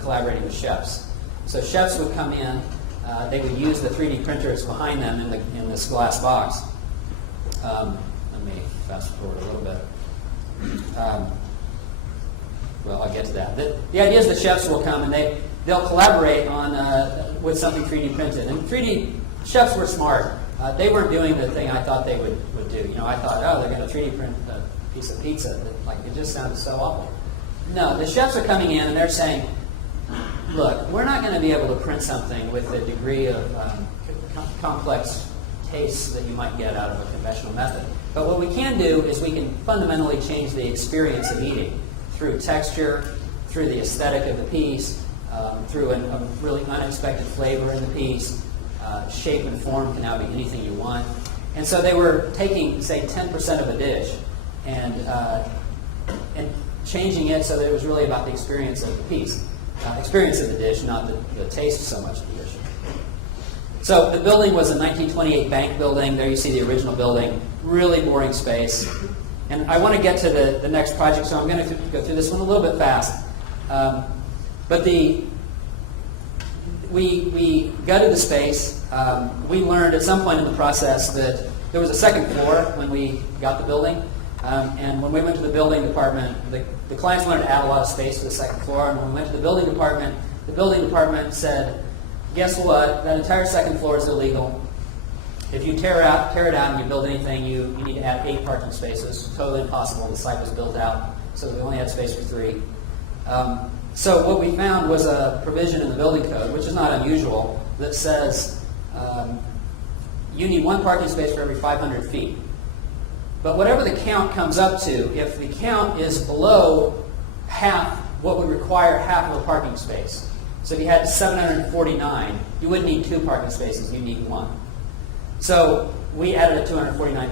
collaborating with chefs. So chefs would come in, they would use the 3D printers behind them in this glass box. Let me fast forward a little bit. Well, I'll get to that. The idea is that chefs will come and they'll collaborate on with something 3D printed. And 3D chefs were smart. They weren't doing the thing I thought they would do. I thought, oh, they're going to 3D print a piece of pizza. It just sounded so awful. No, the chefs are coming in and they're saying, look, we're not going to be able to print something with the degree of complex tastes that you might get out of a conventional method. But what we can do is we can fundamentally change the experience of eating through texture, through the aesthetic of the piece, through a really unexpected flavor in the piece. Shape and form can now be anything you want. And so they were taking, say, 10% of a dish and changing it so that it was really about the experience of the piece. Experience of the dish, not the taste so much of the dish. So the building was a 1928 bank building. There you see the original building. Really boring space. And I want to get to the next project, so I'm going to go through this one a little bit fast. But we gutted the space. We learned at some point in the process that There was a second floor when we got the building, and when we went to the building department, the clients wanted to add a lot of space to the second floor, and when we went to the building department said, guess what, that entire second floor is illegal. If you tear it out and you build anything, you need to add 8 parking spaces. Totally impossible. The site was built out, so we only had space for 3. So what we found was a provision in the building code, which is not unusual, that says you need 1 parking space for every 500 feet. But whatever the count comes up to, if the count is below half, what would require half of a parking space. So if you had 749, you wouldn't need 2 parking spaces, you need 1. So we added a 249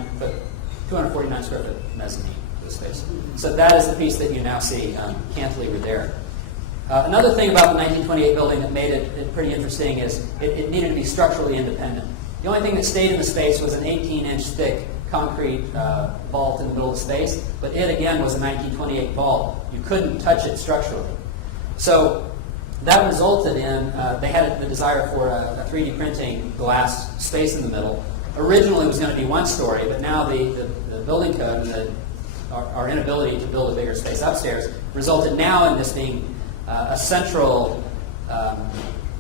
square foot mezzanine to the space. So that is the piece that you now see cantilevered there. Another thing about the 1928 building that made it pretty interesting is it needed to be structurally independent. The only thing that stayed in the space was an 18-inch thick concrete vault in the middle of the space, but it again was a 1928 vault. You couldn't touch it structurally. So that resulted in, they had the desire for a 3D printing glass space in the middle. Originally it was going to be 1 story, but now the building code and our inability to build a bigger space upstairs resulted now in this being a central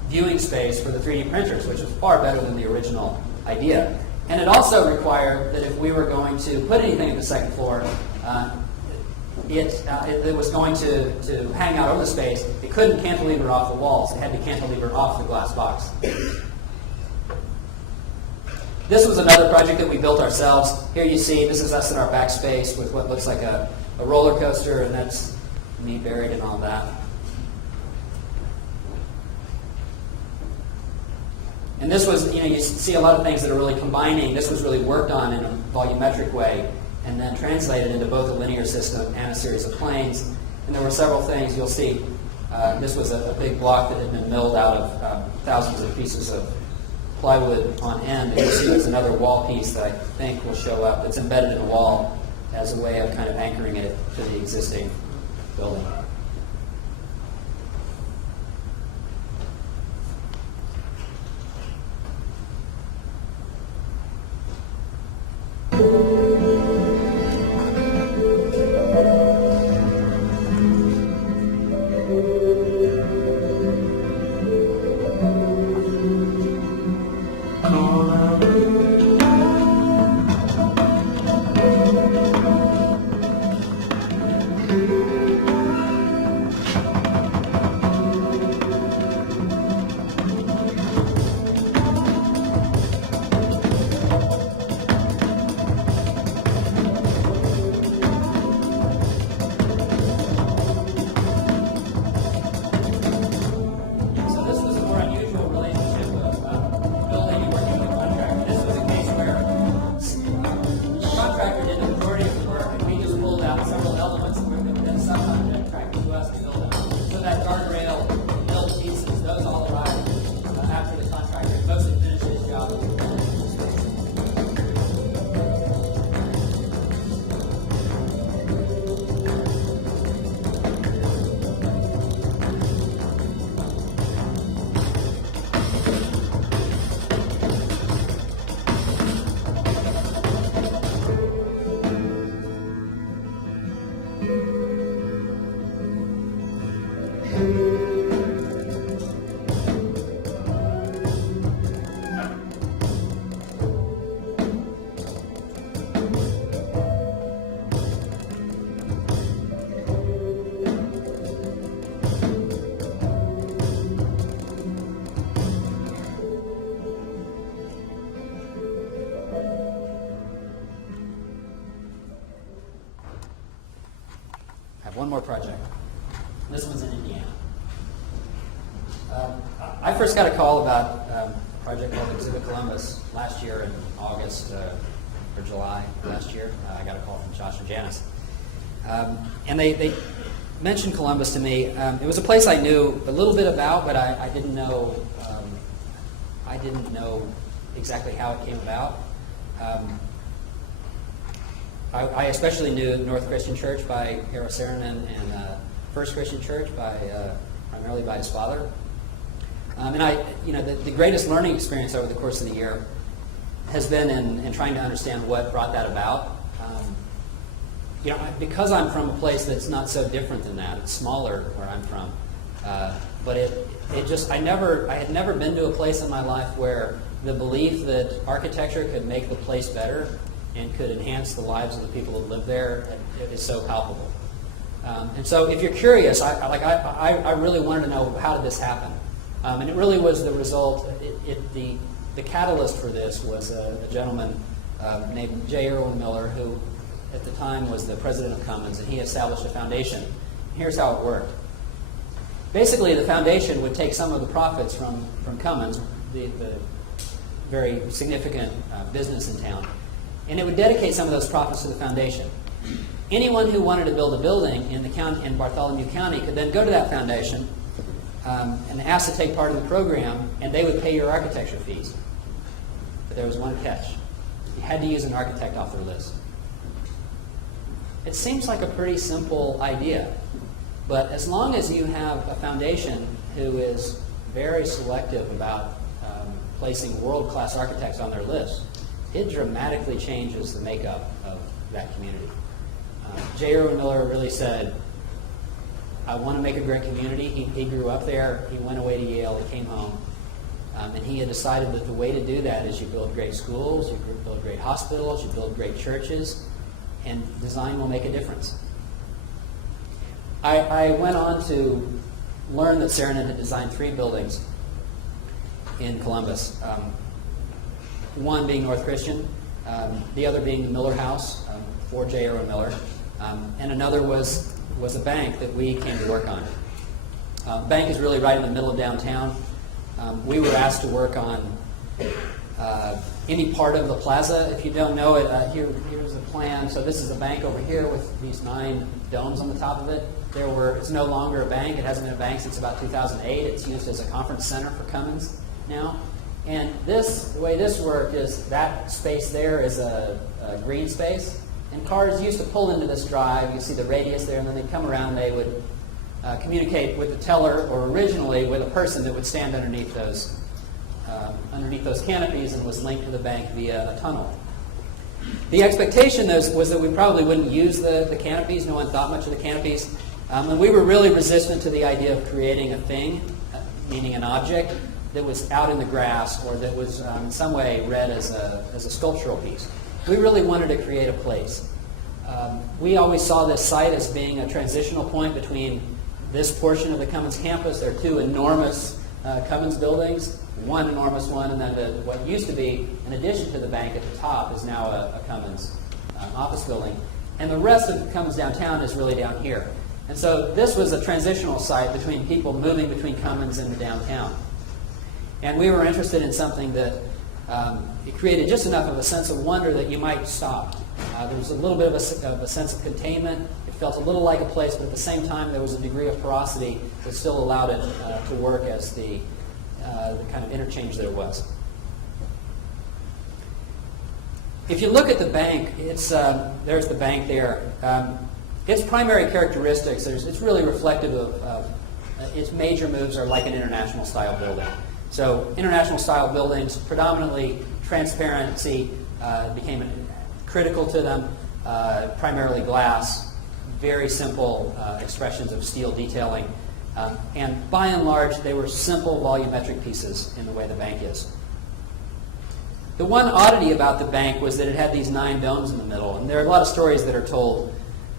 viewing space for the 3D printers, which was far better than the original idea. And it also required that if we were going to put anything in the second floor, it was going to hang out over the space. It couldn't cantilever off the walls. It had to cantilever off the glass box. This was another project that we built ourselves. Here you see, this is us in our backspace with what looks like a roller coaster, and that's me buried in all that. And this was, you see a lot of things that are really combining. This was really worked on in a volumetric way and then translated into both a linear system and a series of planes. And there were several things you'll see. This was a big block that had been milled out of thousands of pieces of plywood on end. And you'll see there's another wall piece that I think will show up that's embedded in a wall as a way of kind of anchoring it to the existing building. One more project. This one's in Indiana. I first got a call about a project called Exhibit Columbus last year in August or July last year. I got a call from Josh and Janice. And they mentioned Columbus to me. It was a place I knew a little bit about, but I didn't know exactly how it came about. I especially knew North Christian Church by Eero Saarinen and First Christian Church primarily by his father. And the greatest learning experience over the course of the year has been in trying to understand what brought that about. Because I'm from a place that's not so different than that, it's smaller where I'm from, but I had never been to a place in my life where the belief that architecture could make the place better and could enhance the lives of the people that live there is so palpable. And so if you're curious, I really wanted to know, how did this happen? And it really was the result, the catalyst for this was a gentleman named J. Irwin Miller, who at the time was the president of Cummins, and he established a foundation. Here's how it worked. Basically, the foundation would take some of the profits from Cummins, the very significant business in town, and it would dedicate some of those profits to the foundation. Anyone who wanted to build a building in Bartholomew County could then go to that foundation and ask to take part in the program, and they would pay your architecture fees. But there was one catch. You had to use an architect off their list. It seems like a pretty simple idea, but as long as you have a foundation who is very selective about placing world-class architects on their list, it dramatically changes the makeup of that community. J. Irwin Miller really said, I want to make a great community. He grew up there. He went away to Yale. He came home. And he had decided that the way to do that is you build great schools, you build great hospitals, you build great churches, and design will make a difference. I went on to learn that Saarinen had designed 3 buildings in Columbus. One being North Christian, the other being the Miller House for J. Irwin Miller, and another was a bank that we came to work on. The bank is really right in the middle of downtown. We were asked to work on any part of the plaza. If you don't know it, here's a plan. So this is a bank over here with these 9 domes on the top of it. It's no longer a bank. It hasn't been a bank since about 2008. It's used as a conference center for Cummins now. And the way this worked is that space there is a green space. And cars used to pull into this drive. You see the radius there, and then they'd come around. They would communicate with the teller, or originally with a person that would stand underneath those canopies and was linked to the bank via a tunnel. The expectation was that we probably wouldn't use the canopies. No one thought much of the canopies. And we were really resistant to the idea of creating a thing, meaning an object, that was out in the grass or that was in some way read as a sculptural piece. We really wanted to create a place. We always saw this site as being a transitional point between this portion of the Cummins campus. There are 2 enormous Cummins buildings, one enormous one, and then what used to be, in addition to the bank at the top, is now a Cummins office building. And the rest of Cummins downtown is really down here. And so this was a transitional site between people moving between Cummins and the downtown. And we were interested in something that it created just enough of a sense of wonder that you might stop. There was a little bit of a sense of containment. It felt a little like a place, but at the same time there was a degree of porosity that still allowed it to work as the kind of interchange that it was. If you look at the bank, there's the bank there. Its primary characteristics, it's really reflective of its major moves are like an international style building. So international style buildings, predominantly transparency became critical to them, primarily glass, very simple expressions of steel detailing, and by and large they were simple volumetric pieces in the way the bank is. The one oddity about the bank was that it had these 9 domes in the middle, and there are a lot of stories that are told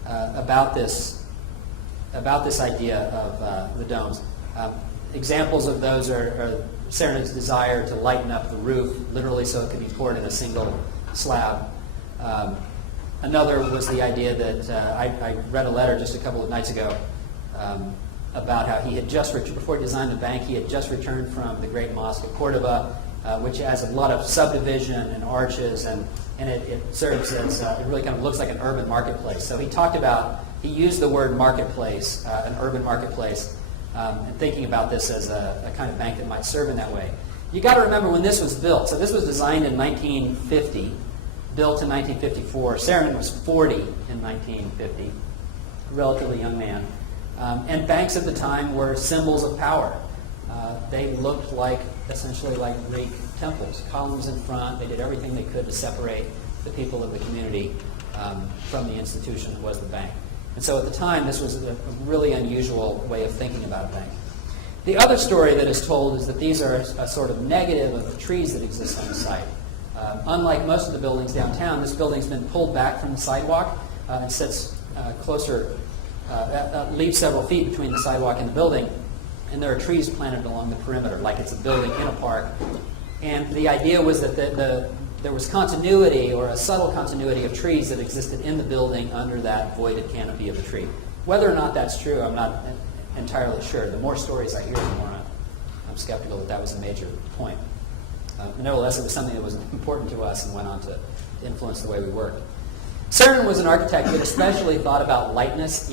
about this idea of the domes. Examples of those are Saarinen's desire to lighten up the roof, literally so it could be poured in a single slab. Another was the idea that I read a letter just a couple of nights ago about how he had before he designed the bank, he had just returned from the Great Mosque of Cordoba, which has a lot of subdivision and arches, and it serves as, it really kind of looks like an urban marketplace. So he used the word marketplace, an urban marketplace, and thinking about this as a kind of bank that might serve in that way. You got to remember when this was built. So this was designed in 1950, built in 1954. Saarinen was 40 in 1950, a relatively young man. And banks at the time were symbols of power. They looked like, essentially like Greek temples, columns in front. They did everything they could to separate the people of the community from the institution that was the bank. And so at the time, this was a really unusual way of thinking about a bank. The other story that is told is that these are a sort of negative of the trees that exist on the site. Unlike most of the buildings downtown, this building's been pulled back from the sidewalk and sits closer, leaves several feet between the sidewalk and the building, and there are trees planted along the perimeter, like it's a building in a park. And the idea was that there was continuity, or a subtle continuity of trees that existed in the building under that voided canopy of a tree. Whether or not that's true, I'm not entirely sure. The more stories I hear, the more I'm skeptical that that was a major point. Nevertheless, it was something that was important to us and went on to influence the way we worked. Saarinen was an architect that especially thought about lightness.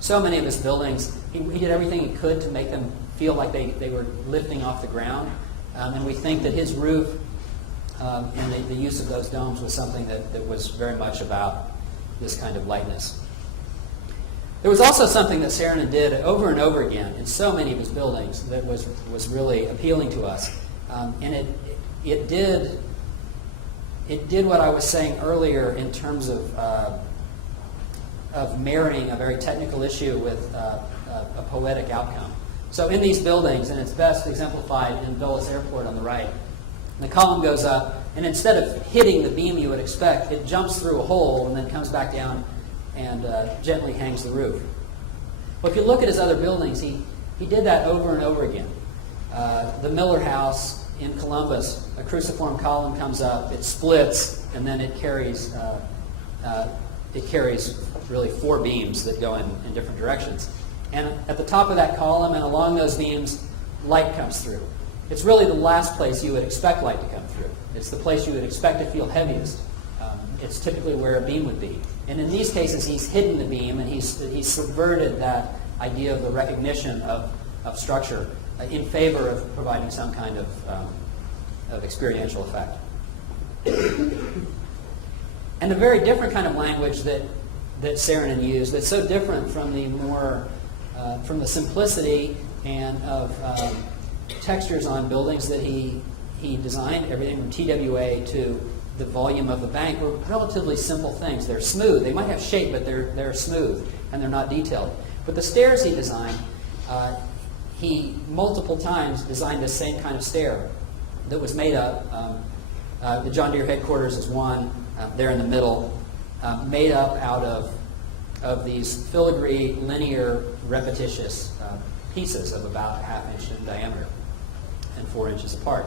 So many of his buildings, he did everything he could to make them feel like they were lifting off the ground. And we think that his roof and the use of those domes was something that was very much about this kind of lightness. There was also something that Saarinen did over and over again in so many of his buildings that was really appealing to us. And it did what I was saying earlier in terms of marrying a very technical issue with a poetic outcome. So in these buildings, and it's best exemplified in Dulles Airport on the right, the column goes up, and instead of hitting the beam you would expect, it jumps through a hole and then comes back down and gently hangs the roof. Well, if you look at his other buildings, he did that over and over again. The Miller House in Columbus, a cruciform column comes up, it splits, and then it carries really 4 beams that go in different directions. And at the top of that column and along those beams, light comes through. It's really the last place you would expect light to come through. It's the place you would expect to feel heaviest. It's typically where a beam would be. And in these cases, he's hidden the beam, and he's subverted that idea of the recognition of structure in favor of providing some kind of experiential effect. And a very different kind of language that Saarinen used, that's so different from the from the simplicity and of textures on buildings that he designed, everything from TWA to the volume of the bank, were relatively simple things. They're smooth. They might have shape, but they're smooth, and they're not detailed. But the stairs he designed, he multiple times designed the same kind of stair that was made up. The John Deere headquarters is one, there in the middle, made up out of these filigree, linear, repetitious pieces of about a ½ inch in diameter and 4 inches apart.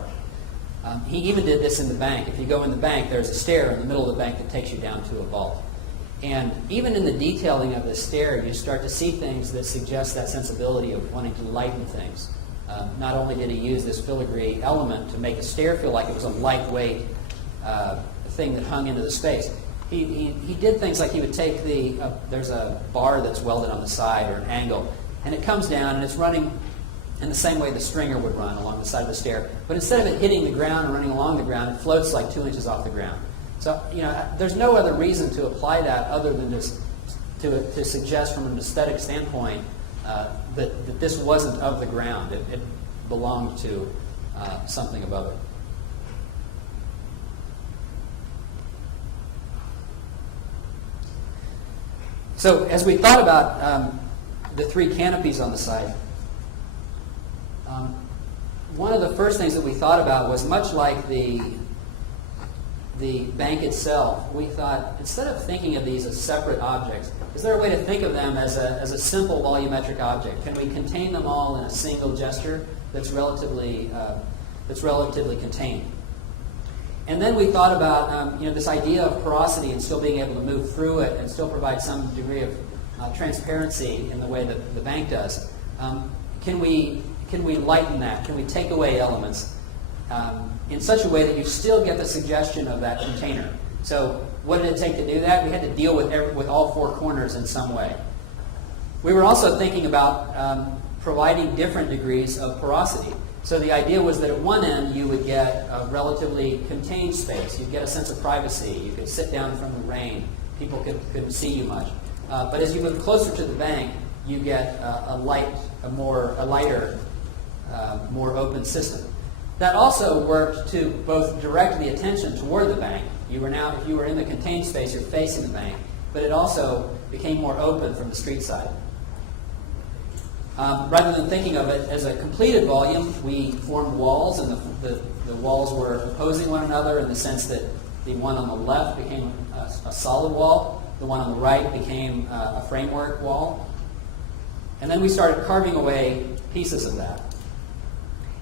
He even did this in the bank. If you go in the bank, there's a stair in the middle of the bank that takes you down to a vault. And even in the detailing of this stair, you start to see things that suggest that sensibility of wanting to lighten things. Not only did he use this filigree element to make a stair feel like it was a lightweight thing that hung into the space, he did things like he would take there's a bar that's welded on the side or an angle, and it comes down and it's running in the same way the stringer would run along the side of the stair. But instead of it hitting the ground and running along the ground, it floats like 2 inches off the ground. So, there's no other reason to apply that other than just to suggest from an aesthetic standpoint that this wasn't of the ground. It belonged to something above it. So as we thought about the 3 canopies on the site, one of the first things that we thought about was much like the bank itself. We thought, instead of thinking of these as separate objects, is there a way to think of them as a simple volumetric object? Can we contain them all in a single gesture that's relatively contained? And then we thought about this idea of porosity and still being able to move through it and still provide some degree of transparency in the way that the bank does. Can we lighten that? Can we take away elements in such a way that you still get the suggestion of that container? So what did it take to do that? We had to deal with all 4 corners in some way. We were also thinking about providing different degrees of porosity. So the idea was that at one end you would get a relatively contained space. You'd get a sense of privacy. You could sit down from the rain. People couldn't see you much. But as you move closer to the bank, you get a lighter more open system. That also worked to both direct the attention toward the bank. If you were in the contained space, you're facing the bank, but it also became more open from the street side. Rather than thinking of it as a completed volume, we formed walls, and the walls were opposing one another in the sense that the one on the left became a solid wall, the one on the right became a framework wall. And then we started carving away pieces of that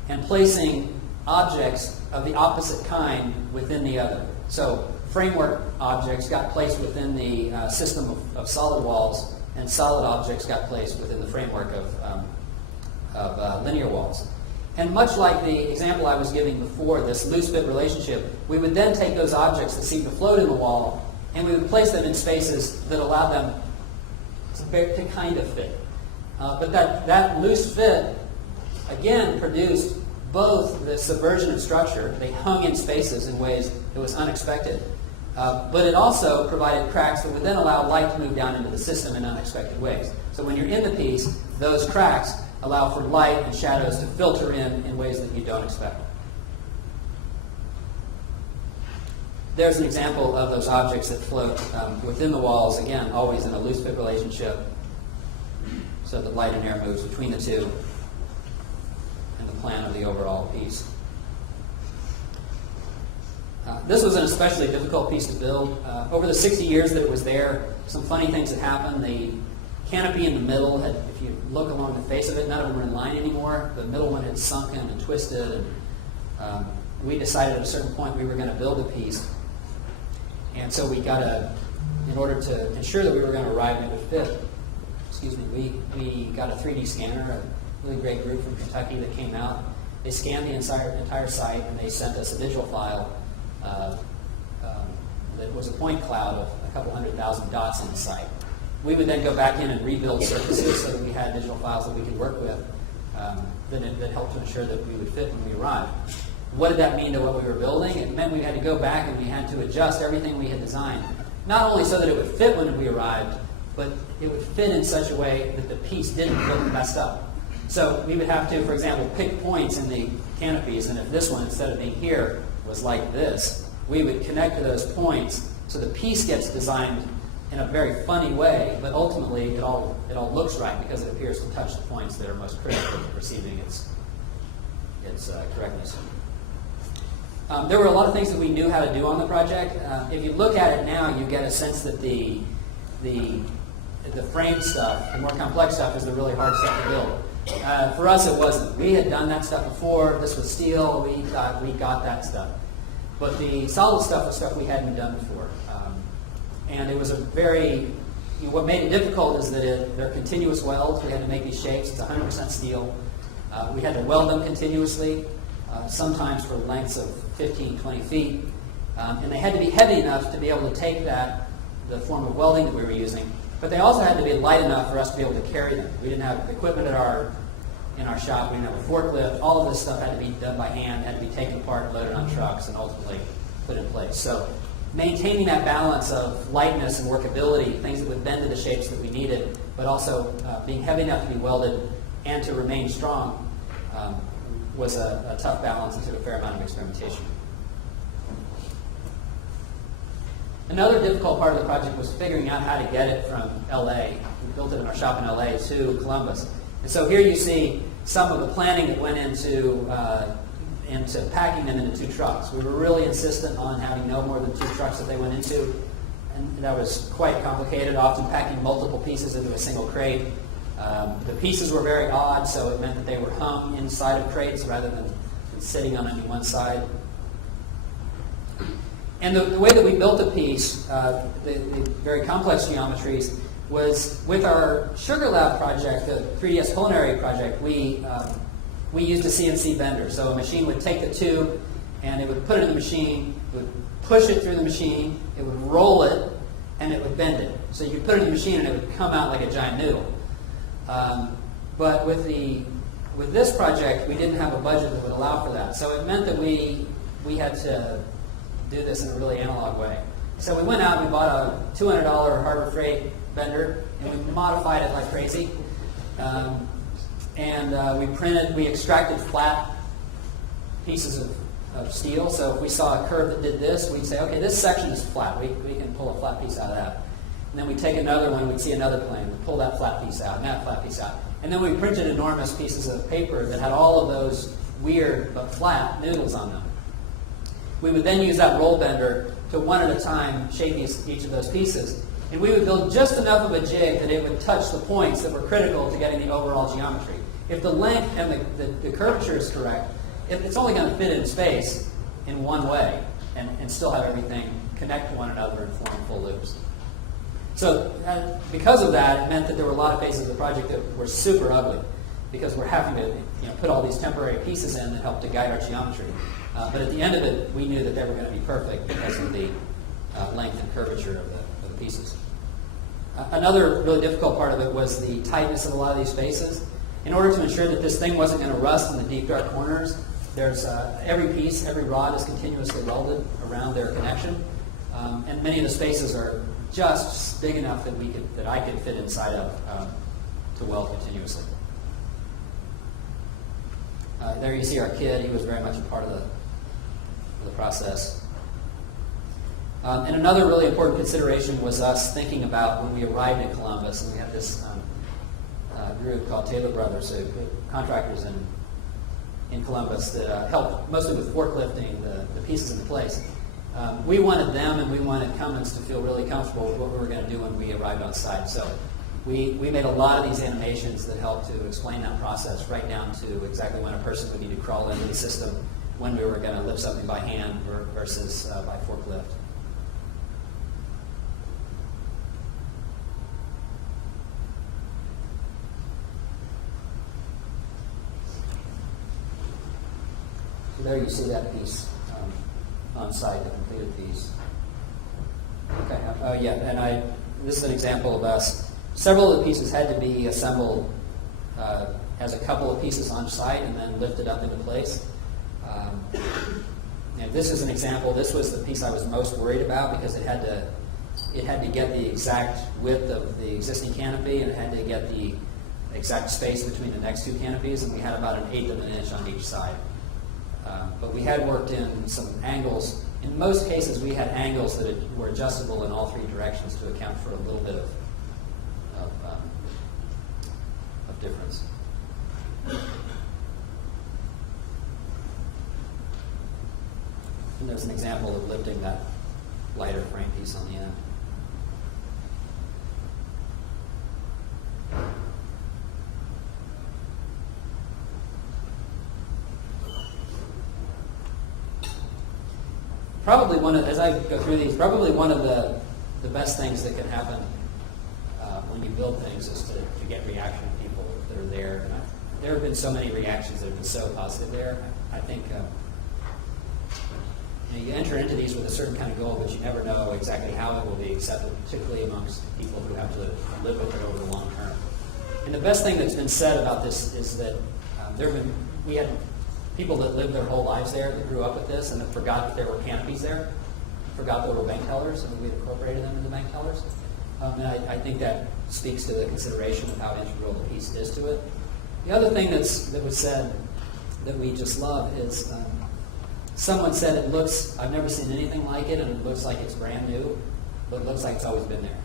and placing objects of the opposite kind within the other. So framework objects got placed within the system of solid walls, and solid objects got placed within the framework of linear walls. And much like the example I was giving before, this loose-fit relationship, we would then take those objects that seem to float in the wall, and we would place them in spaces that allowed them to kind of fit. But that loose fit, again, produced both the subversion of structure. They hung in spaces in ways that was unexpected. But it also provided cracks that would then allow light to move down into the system in unexpected ways. So when you're in the piece, those cracks allow for light and shadows to filter in ways that you don't expect. There's an example of those objects that float within the walls, again, always in a loose fit relationship, so that light and air moves between the two and the plan of the overall piece. This was an especially difficult piece to build. Over the 60 years that it was there, some funny things had happened. The canopy in the middle had, if you look along the face of it, none of them were in line anymore. The middle one had sunken and twisted, and we decided at a certain point we were going to build a piece. And so in order to ensure that we were going to arrive and it would fit, we got a 3D scanner, a really great group from Kentucky that came out. They scanned the entire site, and they sent us a digital file that was a point cloud of a couple 100,000 dots on the site. We would then go back in and rebuild surfaces so that we had digital files that we could work with that helped to ensure that we would fit when we arrived. What did that mean to what we were building? It meant we had to go back and we had to adjust everything we had designed, not only so that it would fit when we arrived, but it would fit in such a way that the piece didn't look messed up. So we would have to, for example, pick points in the canopies, and if this one, instead of being here, was like this, we would connect to those points so the piece gets designed in a very funny way, but ultimately it all looks right because it appears to touch the points that are most critical to perceiving its correctness. There were a lot of things that we knew how to do on the project. If you look at it now, you get a sense that the frame stuff, the more complex stuff, is the really hard stuff to build. For us, it wasn't. We had done that stuff before. This was steel. We got that stuff. But the solid stuff was stuff we hadn't done before. And it was a very, what made it difficult is that they're continuous welds. We had to make these shapes. It's 100% steel. We had to weld them continuously, sometimes for lengths of 15, 20 feet. And they had to be heavy enough to be able to take the form of welding that we were using. But they also had to be light enough for us to be able to carry them. We didn't have equipment in our shop. We didn't have a forklift. All of this stuff had to be done by hand, had to be taken apart, loaded on trucks, and ultimately put in place. So maintaining that balance of lightness and workability, things that would bend to the shapes that we needed, but also being heavy enough to be welded and to remain strong was a tough balance and took a fair amount of experimentation. Another difficult part of the project was figuring out how to get it from LA. We built it in our shop in LA to Columbus. And so here you see some of the planning that went into packing them into 2 trucks. We were really insistent on having no more than 2 trucks that they went into, and that was quite complicated, often packing multiple pieces into a single crate. The pieces were very odd, so it meant that they were hung inside of crates rather than sitting on any one side. And the way that we built the piece, the very complex geometries, was with our Sugar Lab project, the 3DS Culinary project, we used a CNC bender. So a machine would take the tube, and it would put it in the machine, it would push it through the machine, it would roll it, and it would bend it. So you put it in the machine, and it would come out like a giant noodle. But with this project, we didn't have a budget that would allow for that. So it meant that we had to do this in a really analog way. So we went out and we bought a $200 Harbor Freight bender, and we modified it like crazy. and we extracted flat pieces of steel. So if we saw a curve that did this, we'd say, okay, this section is flat. We can pull a flat piece out of that. And then we'd take another one, we'd see another plane, we'd pull that flat piece out, and that flat piece out. And then we printed enormous pieces of paper that had all of those weird but flat noodles on them. We would then use that roll bender to one at a time shape each of those pieces. And we would build just enough of a jig that it would touch the points that were critical to getting the overall geometry. If the length and the curvature is correct, it's only going to fit in space in one way and still have everything connect to one another and form full loops. So because of that, it meant that there were a lot of phases of the project that were super ugly because we're having to put all these temporary pieces in that help to guide our geometry. But at the end of it, we knew that they were going to be perfect because of the length and curvature of the pieces. Another really difficult part of it was the tightness of a lot of these spaces. In order to ensure that this thing wasn't going to rust in the deep, dark corners, there's every piece, every rod is continuously welded around their connection. And many of the spaces are just big enough that I could fit inside of to weld continuously. There you see our kid. He was very much a part of the process. And another really important consideration was us thinking about when we arrived in Columbus, and we had this group called Taylor Brothers, contractors in Columbus that helped mostly with forklifting the pieces into place. We wanted them and we wanted Cummins to feel really comfortable with what we were going to do when we arrived on site. So we made a lot of these animations that helped to explain that process right down to exactly when a person would need to crawl into the system, when we were going to lift something by hand versus by forklift. So there you see that piece on site, the completed piece. Okay. Oh yeah, and this is an example of us. Several of the pieces had to be assembled as a couple of pieces on site and then lifted up into place. And this is an example. This was the piece I was most worried about because it had to get the exact width of the existing canopy and it had to get the exact space between the next two canopies, and we had about 1/8 of an inch on each side. But we had worked in some angles. In most cases, we had angles that were adjustable in all three directions to account for a little bit of difference. And there's an example of lifting that lighter frame piece on the end. Probably as I go through these, probably one of the best things that can happen when you build things is to get reaction from people that are there. And there have been so many reactions that have been so positive there. I think you enter into these with a certain kind of goal, but you never know exactly how it will be accepted, particularly amongst people who have to live with it over the long term. And the best thing that's been said about this is that we had people that lived their whole lives there, that grew up with this, and that forgot that there were canopies there, forgot there were bank tellers, and we had incorporated them into bank tellers. And I think that speaks to the consideration of how integral the piece is to it. The other thing that was said that we just love is someone said it looks, I've never seen anything like it, and it looks like it's brand new, but it looks like it's always been there.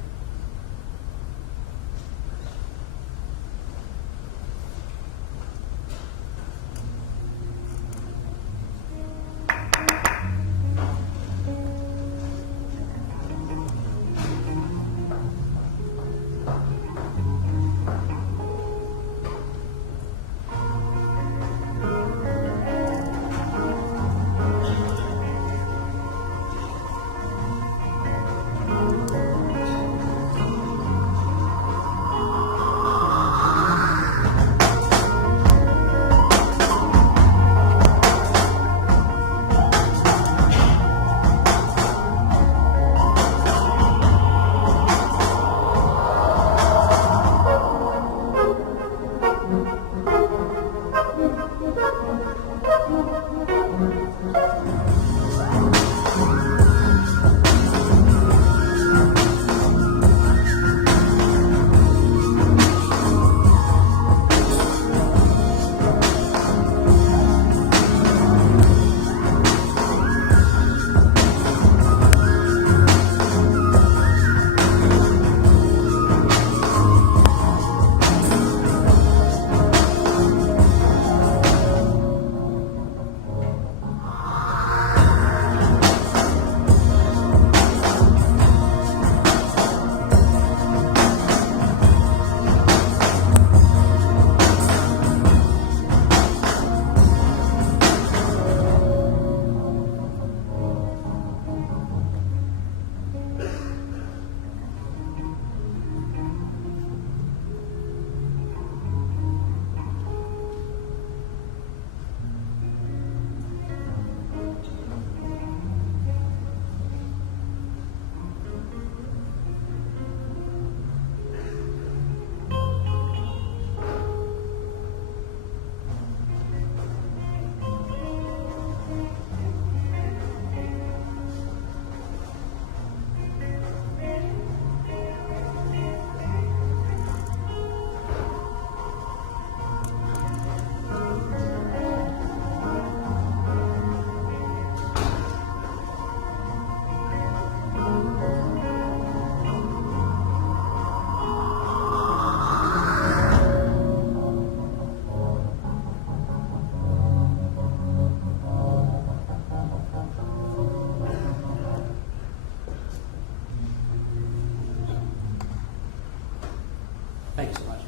Thank you so much.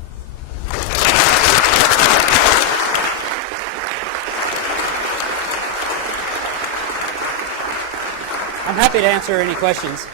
I'm happy to answer any questions.